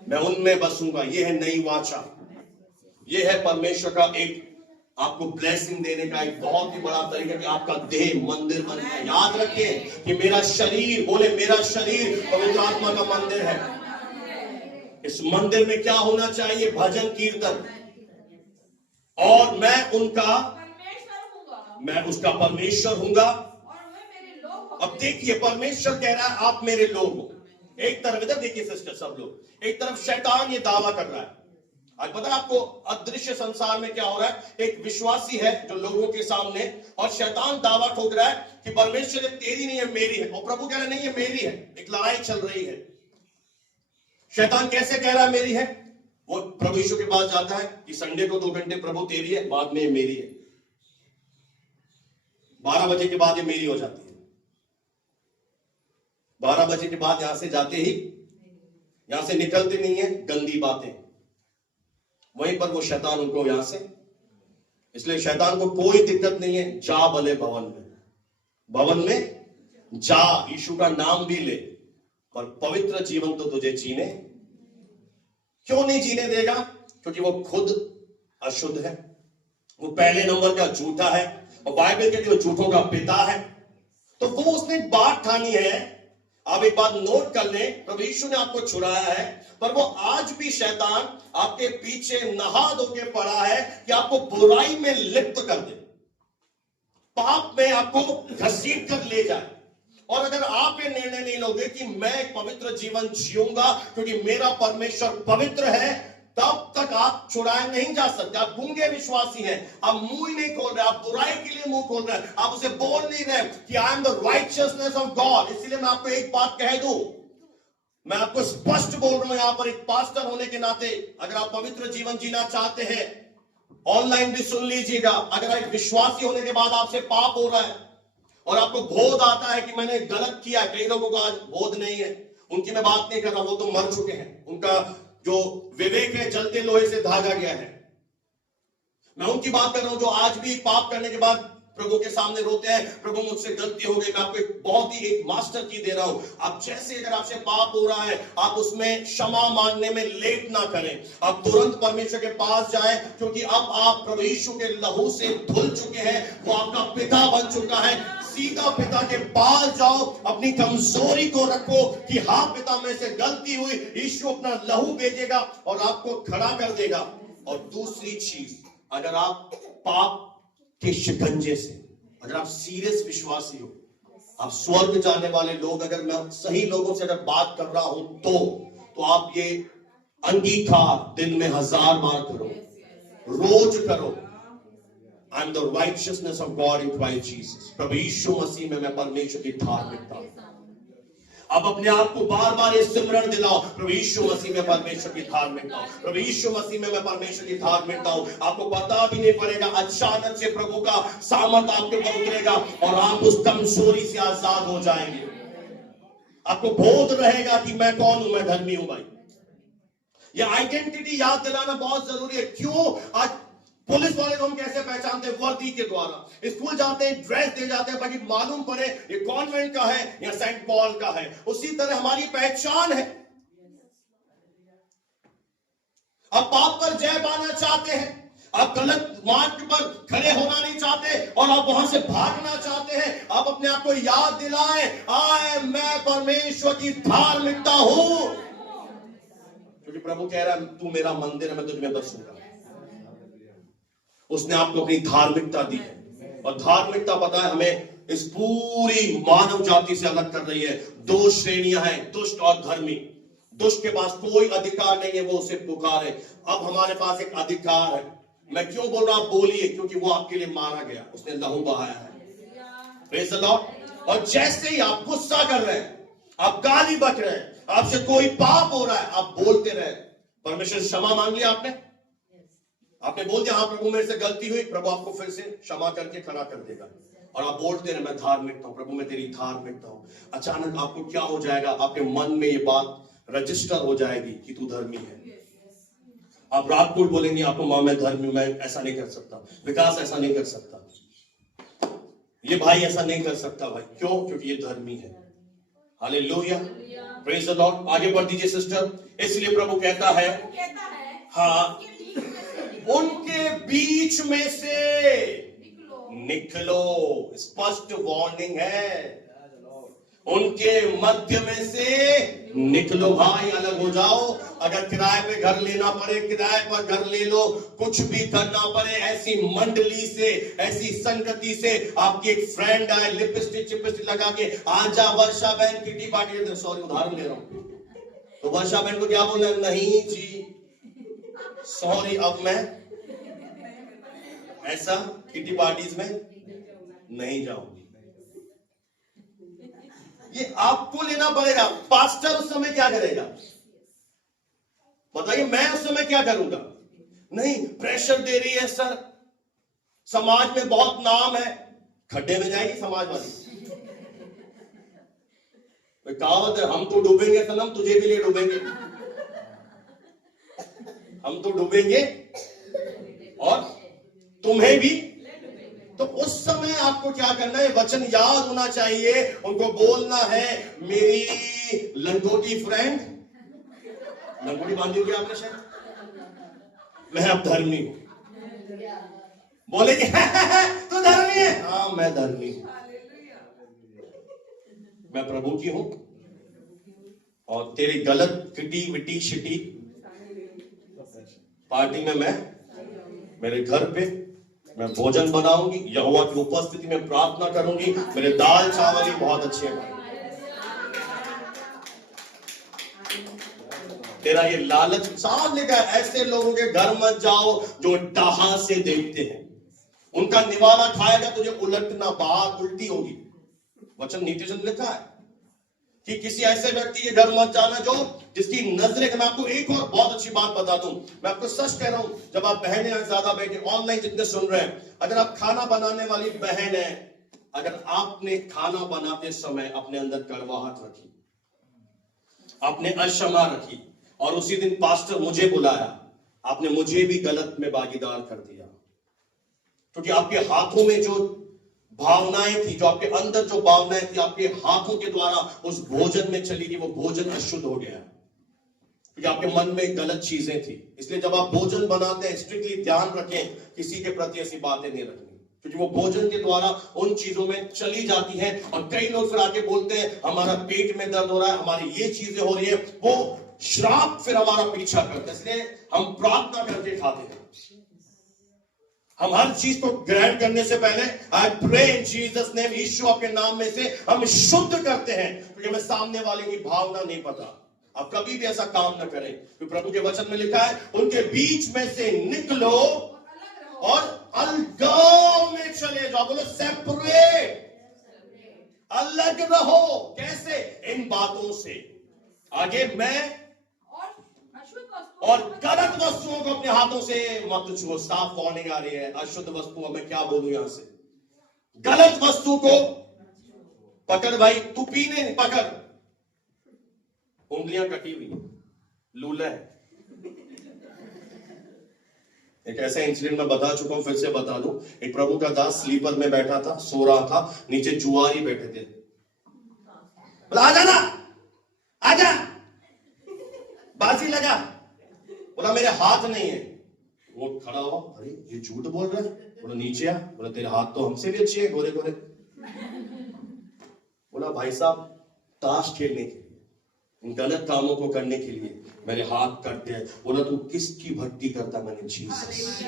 मैं उनमें बसूंगा। ये है नई वाचा। ये है परमेश्वर का एक आपको ब्लेसिंग देने का एक बहुत ही बड़ा तरीका कि आपका देह मंदिर बन जाए। याद रखें कि मेरा शरीर, बोले मेरा शरीर पवित्र आत्मा का मंदिर है। इस मंदिर में क्या होना चाहिए? भजन कीर्तन। और मैं उनका परमेश्वर हूँगा, मैं उसका परमेश्वर हूंगा। और वे मेरे लोग होंगे। अब देखिए, परमेश्वर कह रहा है आप मेरे लोग हो। एक तरफ, इधर देखिए सिस्टर, सब लोग, एक तरफ शैतान ये दावा कर रहा है। आज पता है आपको अदृश्य संसार में क्या हो रहा है? एक विश्वासी है जो लोगों के सामने, और शैतान दावा ठोक रहा है कि परमेश्वर ये तेरी नहीं है, मेरी है। और प्रभु कह रहा है नहीं, ये मेरी है। एक लड़ाई चल रही है। शैतान कैसे कह रहा है मेरी है? वो प्रभु यीशु के पास जाता है कि संडे को 2 घंटे प्रभु तेरी है, बाद में मेरी है। 12 बजे के बाद ये मेरी हो जाती है। 12 बजे के बाद यहां से जाते ही, यहां से निकलते नहीं है, गंदी बातें। वहीं पर वो शैतान उनको यहां से, इसलिए शैतान को कोई दिक्कत नहीं है। जा भले भवन में, भवन में जा, यीशु का नाम भी ले, पर पवित्र जीवन तो तुझे जीने क्यों नहीं जीने देगा? क्योंकि वो खुद अशुद्ध है, वो पहले नंबर का झूठा है, और बाइबल कहती है वो झूठों का पिता है। तो वो उसने एक बात ठानी है। आप एक बात नोट कर लें, प्रभु यीशु ने आपको छुड़ाया है, पर वो आज भी शैतान आपके पीछे नहा धो के पड़ा है कि आपको बुराई में लिप्त कर दे, पाप में आपको घसीट कर ले जाए। और अगर आप ये निर्णय नहीं लोगे कि मैं एक पवित्र जीवन जीऊंगा क्योंकि मेरा परमेश्वर पवित्र है, तब तक आप छुड़ाए नहीं जा सकते। आप गूंगे विश्वासी हैं, आप मुंह ही नहीं खोल रहे, आप बुराई के लिए मुंह खोल रहे हैं, आप उसे बोल नहीं रहे कि आई am the righteousness of God. इसीलिए मैं आपको एक बात कह दूं, मैं आपको स्पष्ट बोल रहा हूं यहां पर एक पास्टर होने के नाते, अगर आप पवित्र जीवन जीना चाहते हैं, ऑनलाइन भी सुन लीजिएगा, अगर एक विश्वासी होने के बाद आपसे पाप हो रहा है और आपको बोध आता है कि मैंने गलत किया है, कई लोगों को आज बोध नहीं है, उनकी मैं बात नहीं कर रहा, वो तो मर चुके हैं, उनका जो विवेक है जलते लोहे से धागा गया है। मैं उनकी बात कर रहा हूं जो आज भी पाप करने के बाद प्रभु के सामने रोते हैं, प्रभु मुझसे गलती हो गई। मैं आपको एक बहुत ही एक मास्टर की दे रहा हूं। आप जैसे अगर आपसे पाप हो रहा है, आप उसमें क्षमा मांगने में लेट ना करें, आप तुरंत परमेश्वर के पास जाएं, क्योंकि अब आप प्रभु यीशु के लहू से धुल चुके हैं। वो आपका पिता बन चुका है। सीधा पिता के पास जाओ, अपनी कमजोरी को रखो कि हाँ पिता में से गलती हुई, यीशु अपना लहू भेजेगा और आपको खड़ा कर देगा। और दूसरी चीज, अगर आप पाप के शिकंजे से, अगर आप सीरियस विश्वासी हो, आप स्वर्ग जाने वाले लोग, अगर मैं सही लोगों से अगर बात कर रहा हूं तो आप ये अंगीकार दिन में 1000 बार करो, रोज करो। I am the righteousness of God in Christ Jesus. प्रभु यीशु मसीह में मैं परमेश्वर की धार्मिकता हूं। अब अपने आप को बार बार ये सिमरण दिलाओ, प्रभु यीशु मसीह में परमेश्वर की धार्मिकता हूं, प्रभु यीशु मसीह में मैं परमेश्वर की धार्मिकता हूं। आपको पता भी नहीं पड़ेगा, अचानक से प्रभु का सामर्थ आपके ऊपर उतरेगा और आप उस कमजोरी से आजाद हो जाएंगे। आपको बोध रहेगा कि मैं कौन हूं, मैं धर्मी हूं। भाई, ये आइडेंटिटी याद दिलाना बहुत जरूरी है। क्यों? आज पुलिस वाले को हम कैसे पहचानते हैं? वर्दी के द्वारा। स्कूल जाते हैं, ड्रेस दे जाते हैं, ताकि मालूम पड़े ये कॉन्वेंट का है या सेंट पॉल का है। उसी तरह हमारी पहचान है। आप पाप पर जय पाना चाहते हैं, आप गलत मार्ग पर खड़े होना नहीं चाहते और आप वहां से भागना चाहते हैं। आप अपने आप को याद दिलाएं, मैं परमेश्वर की धार्मिकता हूं, क्योंकि प्रभु कह रहा है तू मेरा मंदिर है, मैं तुझ में बसूंगा। उसने आपको अपनी धार्मिकता दी है, और धार्मिकता पता है हमें इस पूरी मानव जाति से अलग कर रही है। 2 श्रेणियां हैं, दुष्ट और धर्मी। दुष्ट के पास कोई अधिकार नहीं है वो उसे पुकारे। अब हमारे पास एक अधिकार है। मैं क्यों बोल रहा हूं? बोलिए, क्योंकि वो आपके लिए मारा गया, उसने लहू बहाया है। Praise the Lord. और जैसे ही आप गुस्सा कर रहे हैं, आप गाली बक रहे हैं, आपसे कोई पाप हो रहा है, आप बोलते रहे, परमेश्वर से क्षमा मांग लिया आपने बोल दिया हाँ प्रभु मेरे से गलती हुई, प्रभु आपको फिर से क्षमा करके खड़ा कर देगा। और आप बोलते रहे मैं धार्मिकता हूं, प्रभु मैं तेरी धार्मिकता हूं। अचानक आपको क्या हो जाएगा? आपके मन में ये बात रजिस्टर हो जाएगी कि तू धर्मी है। आप रात को बोलेंगे आपको, मां मैं धर्मी, मैं ऐसा नहीं कर सकता, विकास ऐसा नहीं कर सकता, ये भाई ऐसा नहीं कर सकता। भाई क्यों? क्योंकि ये धर्मी है। Hallelujah, praise the Lord. आगे बढ़ दीजिए सिस्टर। इसलिए प्रभु कहता है हाँ, उनके बीच में से निकलो। स्पष्ट वार्निंग है, उनके मध्य में से निकलो भाई, अलग हो जाओ। अगर किराए पे घर लेना पड़े, किराए पर घर ले लो, कुछ भी करना पड़े, ऐसी मंडली से, ऐसी संगति से, आपकी एक फ्रेंड आए लिपस्टिक चिपस्टिक लगा के, आजा वर्षा बहन किटी पार्टी, सॉरी उदाहरण ले रहा हूं, तो वर्षा बहन को क्या बोलना? नहीं जी सॉरी, अब मैं ऐसा किटी पार्टीज में नहीं जाऊंगी। ये आपको लेना पड़ेगा। पास्टर उस समय क्या करेगा बताइए? मैं उस समय क्या करूंगा? नहीं, प्रेशर दे रही है सर, समाज में बहुत नाम है, खड्डे में जाएगी समाज वाली। कहावत है, हम तो डूबेंगे सनम, तुझे भी ले डूबेंगे। हम तो डूबेंगे और तुम्हें भी। तो उस समय आपको क्या करना है? वचन याद होना चाहिए। उनको बोलना है, मेरी लंगोटी फ्रेंड, लंगोटी बांधी होगी आपने शायद, मैं अब धर्मी हूं। बोलेंगे तू धर्मी है? हाँ मैं धर्मी हूं, मैं प्रभु की हूं, और तेरी गलत किटी विटी शिटी पार्टी में मैं, मेरे घर पे मैं भोजन बनाऊंगी, यहोवा की उपस्थिति में प्रार्थना करूंगी, मेरे दाल चावल ही बहुत अच्छे हैं। तेरा ये लालच साफ लिखा है, ऐसे लोगों के घर मत जाओ जो डाहा से देखते हैं, उनका निवाला खाएगा तुझे उलटना, बात उल्टी होगी। वचन नीति से लिखा है कि किसी ऐसे व्यक्ति के घर मत जाना जो जिसकी नजरें। मैं आपको एक और बहुत अच्छी बात बता दूं, मैं आपको सच कह रहा हूं, जब आप बहनें ज्यादा बैठे, ऑनलाइन जितने सुन रहे हैं, अगर आप खाना बनाने वाली बहन है, अगर आपने खाना बनाते समय अपने अंदर कड़वाहट रखी, आपने अक्षमा रखी, और उसी दिन पास्टर मुझे बुलाया, आपने मुझे भी गलत में भागीदार कर दिया, क्योंकि आपके हाथों में जो भावनाएं थी, जो आपके अंदर जो भावनाएं थी आपके हाथों के द्वारा उस भोजन में चली गई, वो भोजन अशुद्ध हो गया क्योंकि आपके मन में गलत चीजें थी। इसलिए जब आप भोजन बनाते हैं स्ट्रिक्टली ध्यान रखें, किसी के प्रति ऐसी बातें नहीं रखनी, क्योंकि वो भोजन के द्वारा उन चीजों में चली जाती है। और कई लोग फिर आके बोलते हैं हमारा पेट में दर्द हो रहा है, हमारी ये चीजें हो रही है, वो श्राप फिर हमारा पीछा करते हैं। इसलिए हम प्रार्थना करके खाते हैं। हम हर चीज को ग्रहण करने से पहले I pray in Jesus name, यीशु के नाम में से हम शुद्ध करते हैं, क्योंकि हमें सामने वाले की भावना नहीं पता। आप कभी भी ऐसा काम न करें, क्योंकि प्रभु के वचन में लिखा है उनके बीच में से निकलो और अलगाव में चले जाओ। बोलो सेपरेट, अलग रहो। कैसे? इन बातों से। आगे मैं और गलत वस्तुओं को अपने हाथों से मत छुओ। साफ वार्निंग आ रही है। अशुद्ध वस्तुओं में क्या बोलूं यहां से? गलत वस्तु को पकड़ भाई, तू पीने पकड़, उंगलियां कटी हुई, लूला है। एक ऐसा इंसिडेंट मैं बता चुका हूं, फिर से बता दूं। एक प्रभु का दास स्लीपर में बैठा था, सो रहा था, नीचे जुआरी बैठे थे। बोला आजा ना, आजा, बाजी लगा। बोला मेरे हाथ नहीं है। वो खड़ा हुआ, अरे ये झूठ बोल रहा है। बोला नीचे आ। बोला तेरे हाथ तो हमसे भी अच्छे हैं, गोरे गोरे। बोला भाई साहब, ताश खेलने के लिए, इन गलत कामों को करने के लिए मेरे हाथ कटते हैं। बोला तू किसकी भक्ति करता? मैंने जीसस।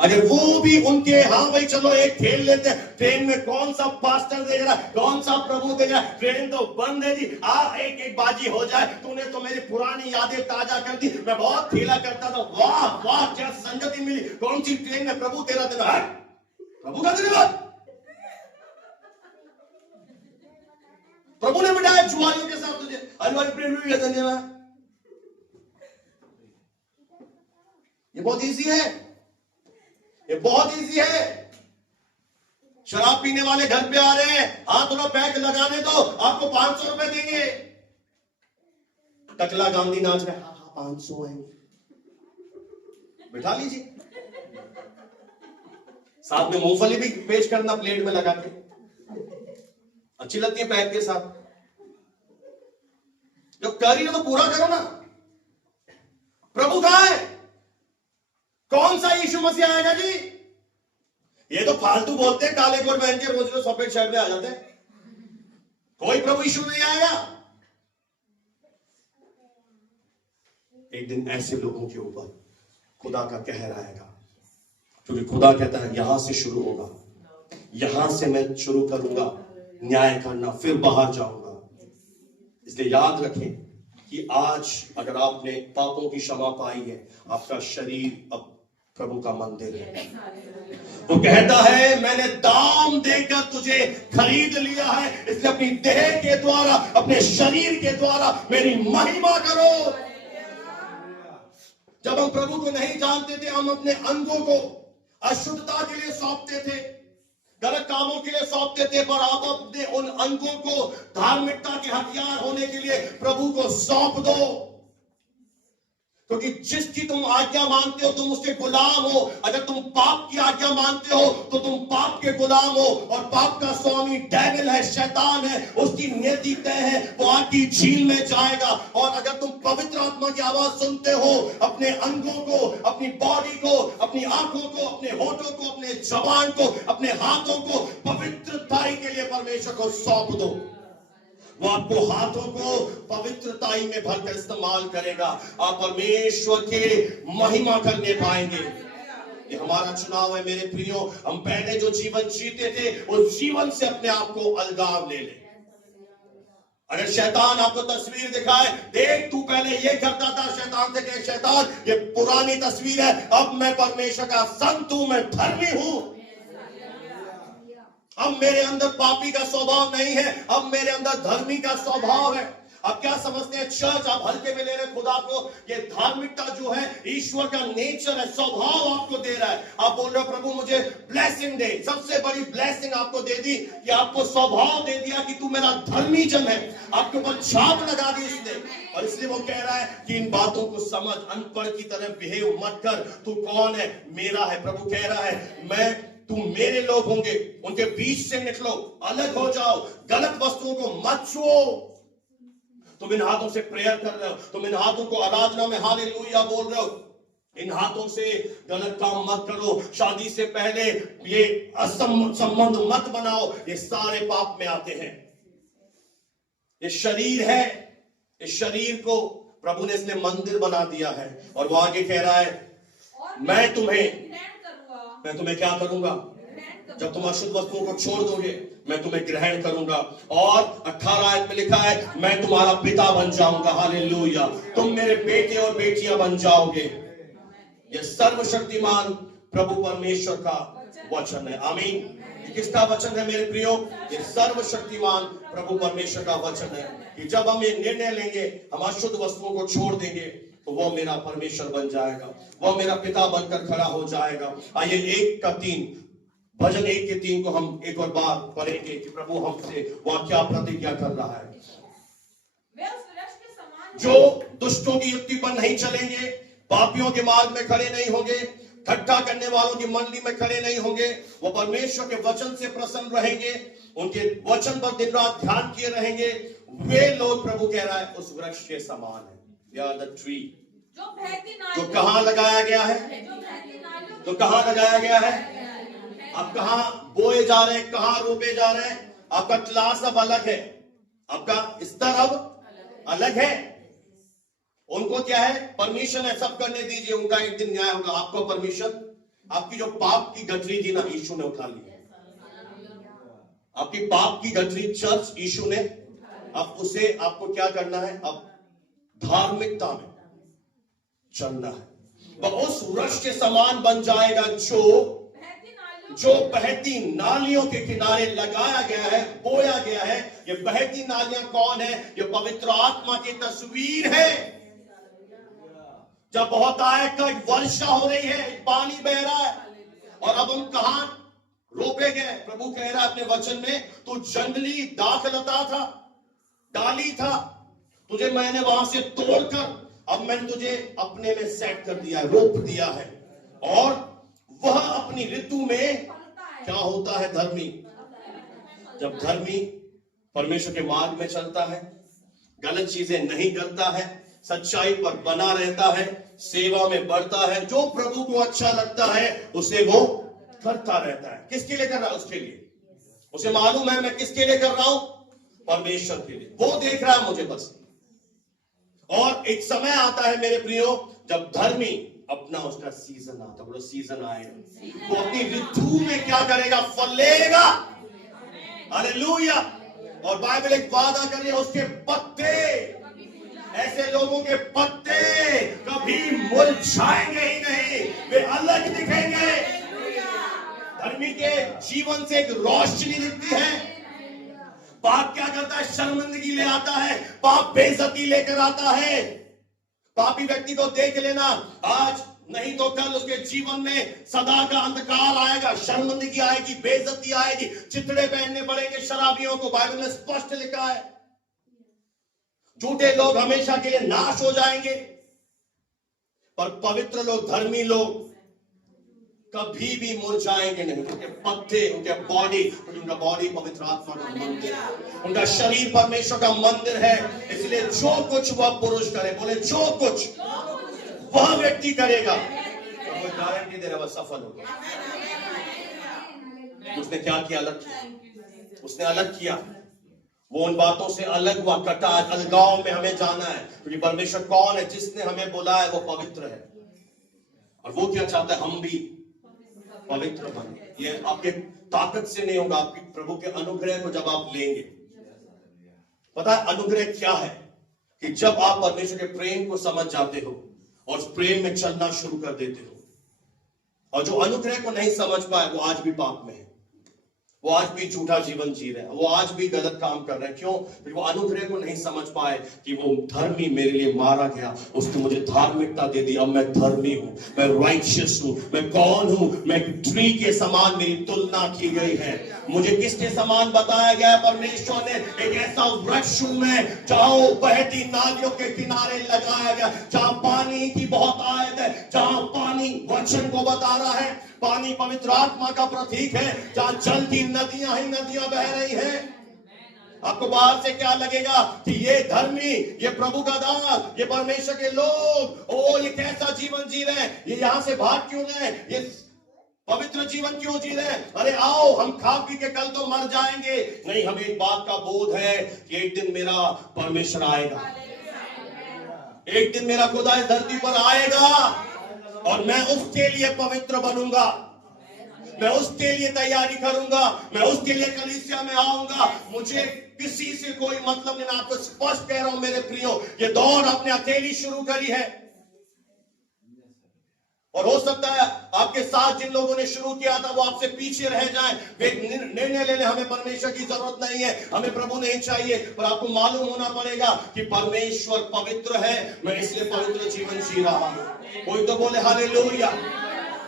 अगर वो भी उनके, हाँ भाई चलो एक खेल लेते हैं, ट्रेन में कौन सा पास्टर देख रहा है, कौन सा प्रभु देख रहा है, ट्रेन तो बंद है जी, एक एक बाजी हो जाए। तूने तो मेरी पुरानी यादें ताजा कर दी। मैं बहुत खेला करता था, वाह वाह क्या संगति मिली। कौन सी ट्रेन में? प्रभु तेरा दिन है, प्रभु का धन्यवाद। प्रभु ने बिठाया जुआरियों के साथ तुझे, हलवाई प्रेम का धन्यवाद। ये बहुत इजी है, ये बहुत इजी है। शराब पीने वाले घर पे आ रहे हैं, हाँ थोड़ा पैक लगाने दो, आपको 500 रुपए देंगे। टकला गांधी नाच रहे, हाँ हाँ 500 है, बिठा लीजिए। साथ में मूंगफली भी पेश करना प्लेट में लगा के, अच्छी लगती है पैक के साथ। जब कर रही हो तो पूरा करो ना। प्रभु कहां है? कौन सा यीशु मसीह आएगा जी? ये तो फालतू बोलते हैं, काले कोट पहन के रोज रोज सफेद शर्ट में आ जाते हैं। कोई प्रभु यीशु नहीं आएगा। एक दिन ऐसे लोगों के ऊपर खुदा का कहर आएगा, क्योंकि खुदा कहता है यहां से शुरू होगा, यहां से मैं शुरू करूंगा न्याय करना, फिर बाहर जाऊंगा। इसलिए याद रखें कि आज अगर आपने पापों की क्षमा पाई है, आपका शरीर अब प्रभु का मंदिर है। वो कहता है मैंने दाम देकर तुझे खरीद लिया है, इसलिए अपनी देह के द्वारा, अपने शरीर के द्वारा मेरी महिमा करो। जब हम प्रभु को नहीं जानते थे, हम अपने अंगों को अशुद्धता के लिए सौंपते थे, गलत कामों के लिए सौंपते थे, पर आप अपने उन अंगों को धार्मिकता के हथियार होने के लिए प्रभु को सौंप दो। क्योंकि जिसकी तुम आज्ञा मानते हो तुम उसके गुलाम हो। अगर तुम पाप की आज्ञा मानते हो तो तुम पाप के गुलाम हो, और पाप का स्वामी डेविल है, शैतान है, उसकी नियति तय है, वो आग की झील में जाएगा। और अगर तुम पवित्र आत्मा की आवाज सुनते हो, अपने अंगों को, अपनी बॉडी को, अपनी आंखों को, अपने होठों को, अपने जबान को, अपने हाथों को पवित्रताई के लिए परमेश्वर को सौंप दो। वो आपको हाथों को पवित्रताई में भरकर इस्तेमाल करेगा। आप परमेश्वर के महिमा करने पाएंगे। ये हमारा चुनाव है मेरे प्रियो। हम पहले जो जीवन जीते थे उस जीवन से अपने आप को अलगाव ले लें। अगर शैतान आपको तस्वीर दिखाए, देख तू पहले ये करता था, शैतान से कहे शैतान ये पुरानी तस्वीर है, अब मैं परमेश्वर का संत हूं, मैं धर्मी हूं। अब मेरे अंदर पापी का स्वभाव नहीं है, अब मेरे अंदर धर्मी का स्वभाव है। अब क्या समझते हैं चर्च, आप हल्के में ले रहे खुदा को। ये धार्मिकता जो है ईश्वर का नेचर है, स्वभाव आपको दे रहा है। आप बोल रहे हो प्रभु मुझे ब्लेसिंग दे, सबसे बड़ी ब्लेसिंग आपको दे दी कि आपको स्वभाव दे दिया कि तू मेरा धर्मी जन है, आपके ऊपर छाप लगा दी इसने। और इसलिए वो कह रहा है कि इन बातों को समझ, अनपढ़ की तरह बिहेव मत कर, तू कौन है? मेरा है। प्रभु कह रहा है मैं तुम मेरे लोग होंगे, उनके बीच से निकलो, अलग हो जाओ, गलत वस्तुओं को मत छुओ। तुम इन हाथों से प्रेयर कर रहे हो, तुम इन हाथों को आराधना में हालेलुया बोल रहे हो, इन हाथों से गलत काम मत करो, शादी से पहले ये संबंध मत बनाओ, ये सारे पाप में आते हैं। ये शरीर है, इस शरीर को प्रभु ने इसलिए मंदिर बना दिया है। और वो आगे कह रहा है, और मैं तुम्हें क्या करूंगा? ग्रहण जब तुम अशुद्ध वस्तुओं को छोड़ दोगे, मैं तुम्हें ग्रहण करूंगा। और 18 आयत में लिखा है, मैं तुम्हारा पिता बन जाऊंगा। हालेलुया, तुम मेरे बेटे और बेटियां बन जाओगे। यह सर्वशक्तिमान प्रभु परमेश्वर का वचन है। आमीन। किसका वचन है मेरे प्रियो? ये सर्वशक्तिमान प्रभु परमेश्वर का वचन है कि जब हम ये निर्णय लेंगे, हम अशुद्ध वस्तुओं को छोड़ देंगे, तो वो मेरा परमेश्वर बन जाएगा, वो मेरा पिता बनकर खड़ा हो जाएगा। आइए 1:3 भजन 1:3 को हम एक और बार पढ़ेंगे कि प्रभु हमसे वह क्या प्रतिज्ञा कर रहा है। वे उस वृक्ष के समान जो दुष्टों की युक्ति पर नहीं चलेंगे, पापियों के मार्ग में खड़े नहीं होंगे, ठट्ठा करने वालों की मंडली में खड़े नहीं होंगे, वो परमेश्वर के वचन से प्रसन्न रहेंगे, उनके वचन पर दिन रात ध्यान किए रहेंगे। वे लोग, प्रभु कह रहा है, उस वृक्ष के समान है। They are the tree। जो बहती जो नालियों कहां लगाया गया है? जो बहती नालियों तो कहां लगाया गया है? आप कहां बोए जा रहे हैं, कहां रोपे जा रहे हैं? आपका क्लास अब अलग है, आपका स्तर अब अलग है। उनको क्या है? परमिशन है, सब करने दीजिए, उनका एक दिन न्याय होगा। आपको परमिशन, आपकी जो पाप की गठरी थी ना, यीशु ने उठा ली। आपकी पाप की गठरी चर्च यीशु ने, अब उसे आपको क्या करना है? अब धार्मिकता में चलना है। वह उस वृक्ष के समान बन जाएगा जो बहती नालियों के किनारे लगाया गया है, बोया गया है। ये बहती नालियां कौन है? ये पवित्र आत्मा की तस्वीर है। जब बहुत आयकर वर्षा हो रही है, पानी बह रहा है, और अब हम कहां रोपे गए? प्रभु कह रहा है अपने वचन में, तू जंगली दाखलता था, डाली था, तुझे मैंने वहां से तोड़कर अब मैंने तुझे अपने में सेट कर दिया है, रोप दिया है। और वह अपनी ऋतु में क्या होता है? धर्मी। जब धर्मी परमेश्वर के मार्ग में चलता है, गलत चीजें नहीं करता है, सच्चाई पर बना रहता है, सेवा में बढ़ता है, जो प्रभु को अच्छा लगता है उसे वो करता रहता है। किसके लिए कर रहा है? उसके लिए। उसे मालूम है मैं किसके लिए कर रहा हूं? परमेश्वर के लिए। वो देख रहा है मुझे बस। और एक समय आता है मेरे प्रियो, जब धर्मी अपना उसका सीजन आता, बोलो सीजन आएगा, वो अपनी ऋतु में क्या करेगा? फल लेगा। हालेलुया। और बाइबल एक वादा कर रही है, उसके पत्ते, ऐसे लोगों के पत्ते कभी मुरझाएंगे ही नहीं, वे अलग दिखेंगे। धर्मी के जीवन से एक रोशनी दिखती है। पाप क्या करता है? शर्मिंदगी ले आता है, पाप बेइज्जती लेकर आता है। पापी व्यक्ति को देख लेना, आज नहीं तो कल उसके जीवन में सदा का अंधकार आएगा, शर्मिंदगी आएगी, बेइज्जती आएगी, चिथड़े पहनने पड़ेंगे शराबियों को। बाइबल में स्पष्ट लिखा है, झूठे लोग हमेशा के लिए नाश हो जाएंगे, पर पवित्र लोग, धर्मी लोग कभी भी मुरझाएंगे नहीं। उनके पत्ते, उनके बॉडी, उनका बॉडी पवित्र आत्मा का मंदिर है, उनका शरीर परमेश्वर का मंदिर है। इसलिए जो कुछ वह पुरुष करे, बोले जो कुछ वह व्यक्ति करेगा, तो गारंटी दे रहा वह सफल होगा। उसने क्या किया? अलग किया। उसने अलग किया, वो उन बातों से अलग हुआ, कटा। अलगाव में हमें जाना है, क्योंकि परमेश्वर कौन है? जिसने हमें बोला है वो पवित्र है, और वो क्या चाहता है? हम भी पवित्र बने। ये आपके ताकत से नहीं होगा, आपकी प्रभु के अनुग्रह को जब आप लेंगे। पता है अनुग्रह क्या है? कि जब आप परमेश्वर के प्रेम को समझ जाते हो और उस प्रेम में चलना शुरू कर देते हो। और जो अनुग्रह को नहीं समझ पाए वो आज भी पाप में है, वो आज भी झूठा जीवन जी रहे हैं, वो आज भी गलत काम कर रहे हैं। क्यों? क्योंकि वो अनुग्रह को नहीं समझ पाए कि वो धर्मी मेरे लिए मारा गया, उसने मुझे धार्मिकता दे दी। अब मैं धर्मी हूं, मैं राइचियस हूं, मैं कौन हूं? मैं ट्री के समान मेरी तुलना की गई है। मुझे किसके समान बताया गया है? परमेश्वर ने एक ऐसा वृक्ष हूं मैं, जहां बहती नालियों के किनारे लगाया गया, जहां पानी की बहुत आयत है, जहां पानी वचन को बता रहा है। पानी पवित्र आत्मा का प्रतीक है, जहां जल की नदियां ही नदियां बह रही हैं। आपको बाहर से क्या लगेगा कि ये धर्मी, ये प्रभु का दास, ये परमेश्वर के लोग, ओ ये कैसा जीवन जी रहे हैं, ये यहां से भाग क्यों रहे हैं, ये पवित्र जीवन क्यों जी रहे हैं? अरे आओ, हम खा पी के कल तो मर जाएंगे। नहीं, हमें एक बात का बोध है कि एक दिन मेरा परमेश्वर आएगा, एक दिन मेरा खुदा इस धरती पर आएगा और मैं उसके लिए पवित्र बनूंगा, मैं उसके लिए तैयारी करूंगा, मैं उसके लिए कलीसिया में आऊंगा। मुझे किसी से कोई मतलब नहीं। आपको स्पष्ट कह रहा हूं मेरे प्रियो, ये दौड़ आपने अकेली शुरू करी है। और हो सकता है आपके साथ जिन लोगों ने शुरू किया था वो आपसे पीछे रह जाएं। वे निर्णय ले लें, हमें परमेश्वर की जरूरत नहीं है, हमें प्रभु नहीं चाहिए। पर आपको मालूम होना पड़ेगा कि परमेश्वर पवित्र है, मैं इसलिए पवित्र जीवन जी रहा हूं। कोई तो बोले हालेलुया।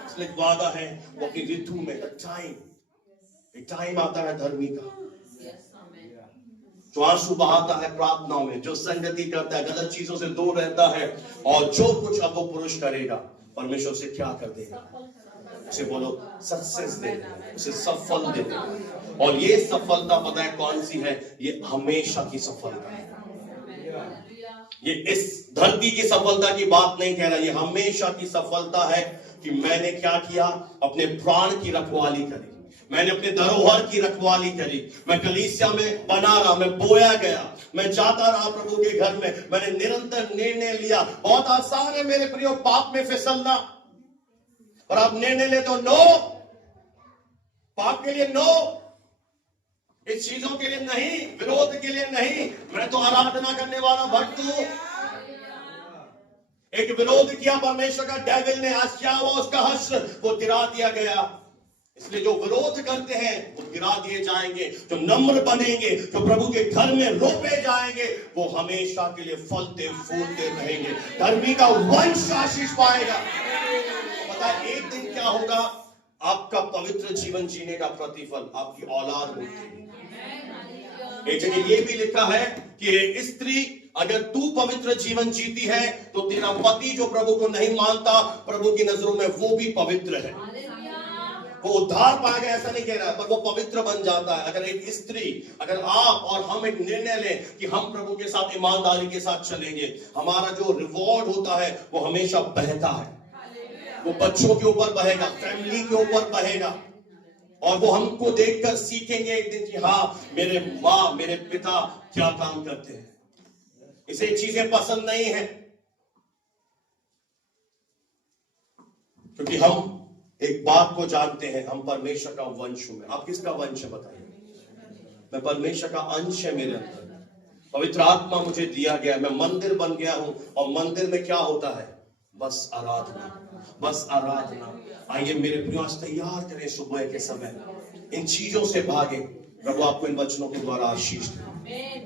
इसलिए वादा है वो कि ऋतु में एक टाइम आता है धर्मी का, जो आंसू बहाता है प्रार्थनाओं में, जो संगति करता है, गलत चीजों से दूर रहता है, और जो कुछ अब वो पुरुष करेगा परमेश्वर से क्या कर देगा? उसे बोलो सक्सेस दे देगा, उसे सफल दे देगा। और ये सफलता पता है कौन सी है? ये हमेशा की सफलता है। ये इस धरती की सफलता की बात नहीं कह रहा, ये हमेशा की सफलता है कि मैंने क्या किया? अपने प्राण की रखवाली करी, मैंने अपने धरोहर की रखवाली करी, मैं कलीसिया में बना रहा, मैं बोया गया, मैं जाता रहा प्रभु के घर में, मैंने निरंतर निर्णय लिया। बहुत आसान है मेरे प्रियो पाप में फिसलना, और आप निर्णय ले तो नो, पाप के लिए नो, इस चीजों के लिए नहीं, विरोध के लिए नहीं, मैं तो आराधना करने वाला भक्त हूं। एक विरोध किया परमेश्वर का डेविल ने, आज क्या हुआ? उसका हश्र वो गिरा दिया गया। इसलिए जो विरोध करते हैं वो गिरा दिए जाएंगे, जो नम्र बनेंगे, जो प्रभु के घर में रोपे जाएंगे, वो हमेशा के लिए फलते फूलते रहेंगे। धर्मी का वंश आशीष पाएगा। पता है एक दिन क्या होगा? आपका पवित्र जीवन जीने का प्रतिफल आपकी औलाद होती है। एक जगह ये भी लिखा है कि स्त्री, अगर तू पवित्र जीवन जीती है तो तेरा पति जो प्रभु को नहीं मानता, प्रभु की नजरों में वो भी पवित्र है, वो उद्धार पाएगा, ऐसा नहीं कह रहा, पर वो पवित्र बन जाता है। अगर एक स्त्री, अगर आप और हम एक निर्णय लें कि हम प्रभु के साथ ईमानदारी के साथ चलेंगे, हमारा जो रिवॉर्ड होता है वो हमेशा बहता है, वो बच्चों के ऊपर बहेगा, फैमिली के ऊपर बहेगा, और वो हमको देखकर सीखेंगे एक दिन कि हाँ, मेरे माँ मेरे पिता क्या काम करते हैं। इसे चीजें पसंद नहीं है, क्योंकि हम एक बात को जानते हैं, हम परमेश्वर का वंश हूं। आप किसका वंश है बताइए? मैं परमेश्वर का अंश है मेरे अंदर, पवित्र आत्मा मुझे दिया गया, मैं मंदिर बन गया हूं। और मंदिर में क्या होता है? बस आराधना, बस आराधना। आइए मेरे प्रियो, आज तैयार करें सुबह के समय, इन चीजों से भागे। प्रभु आपको इन वचनों के द्वारा आशीष दे।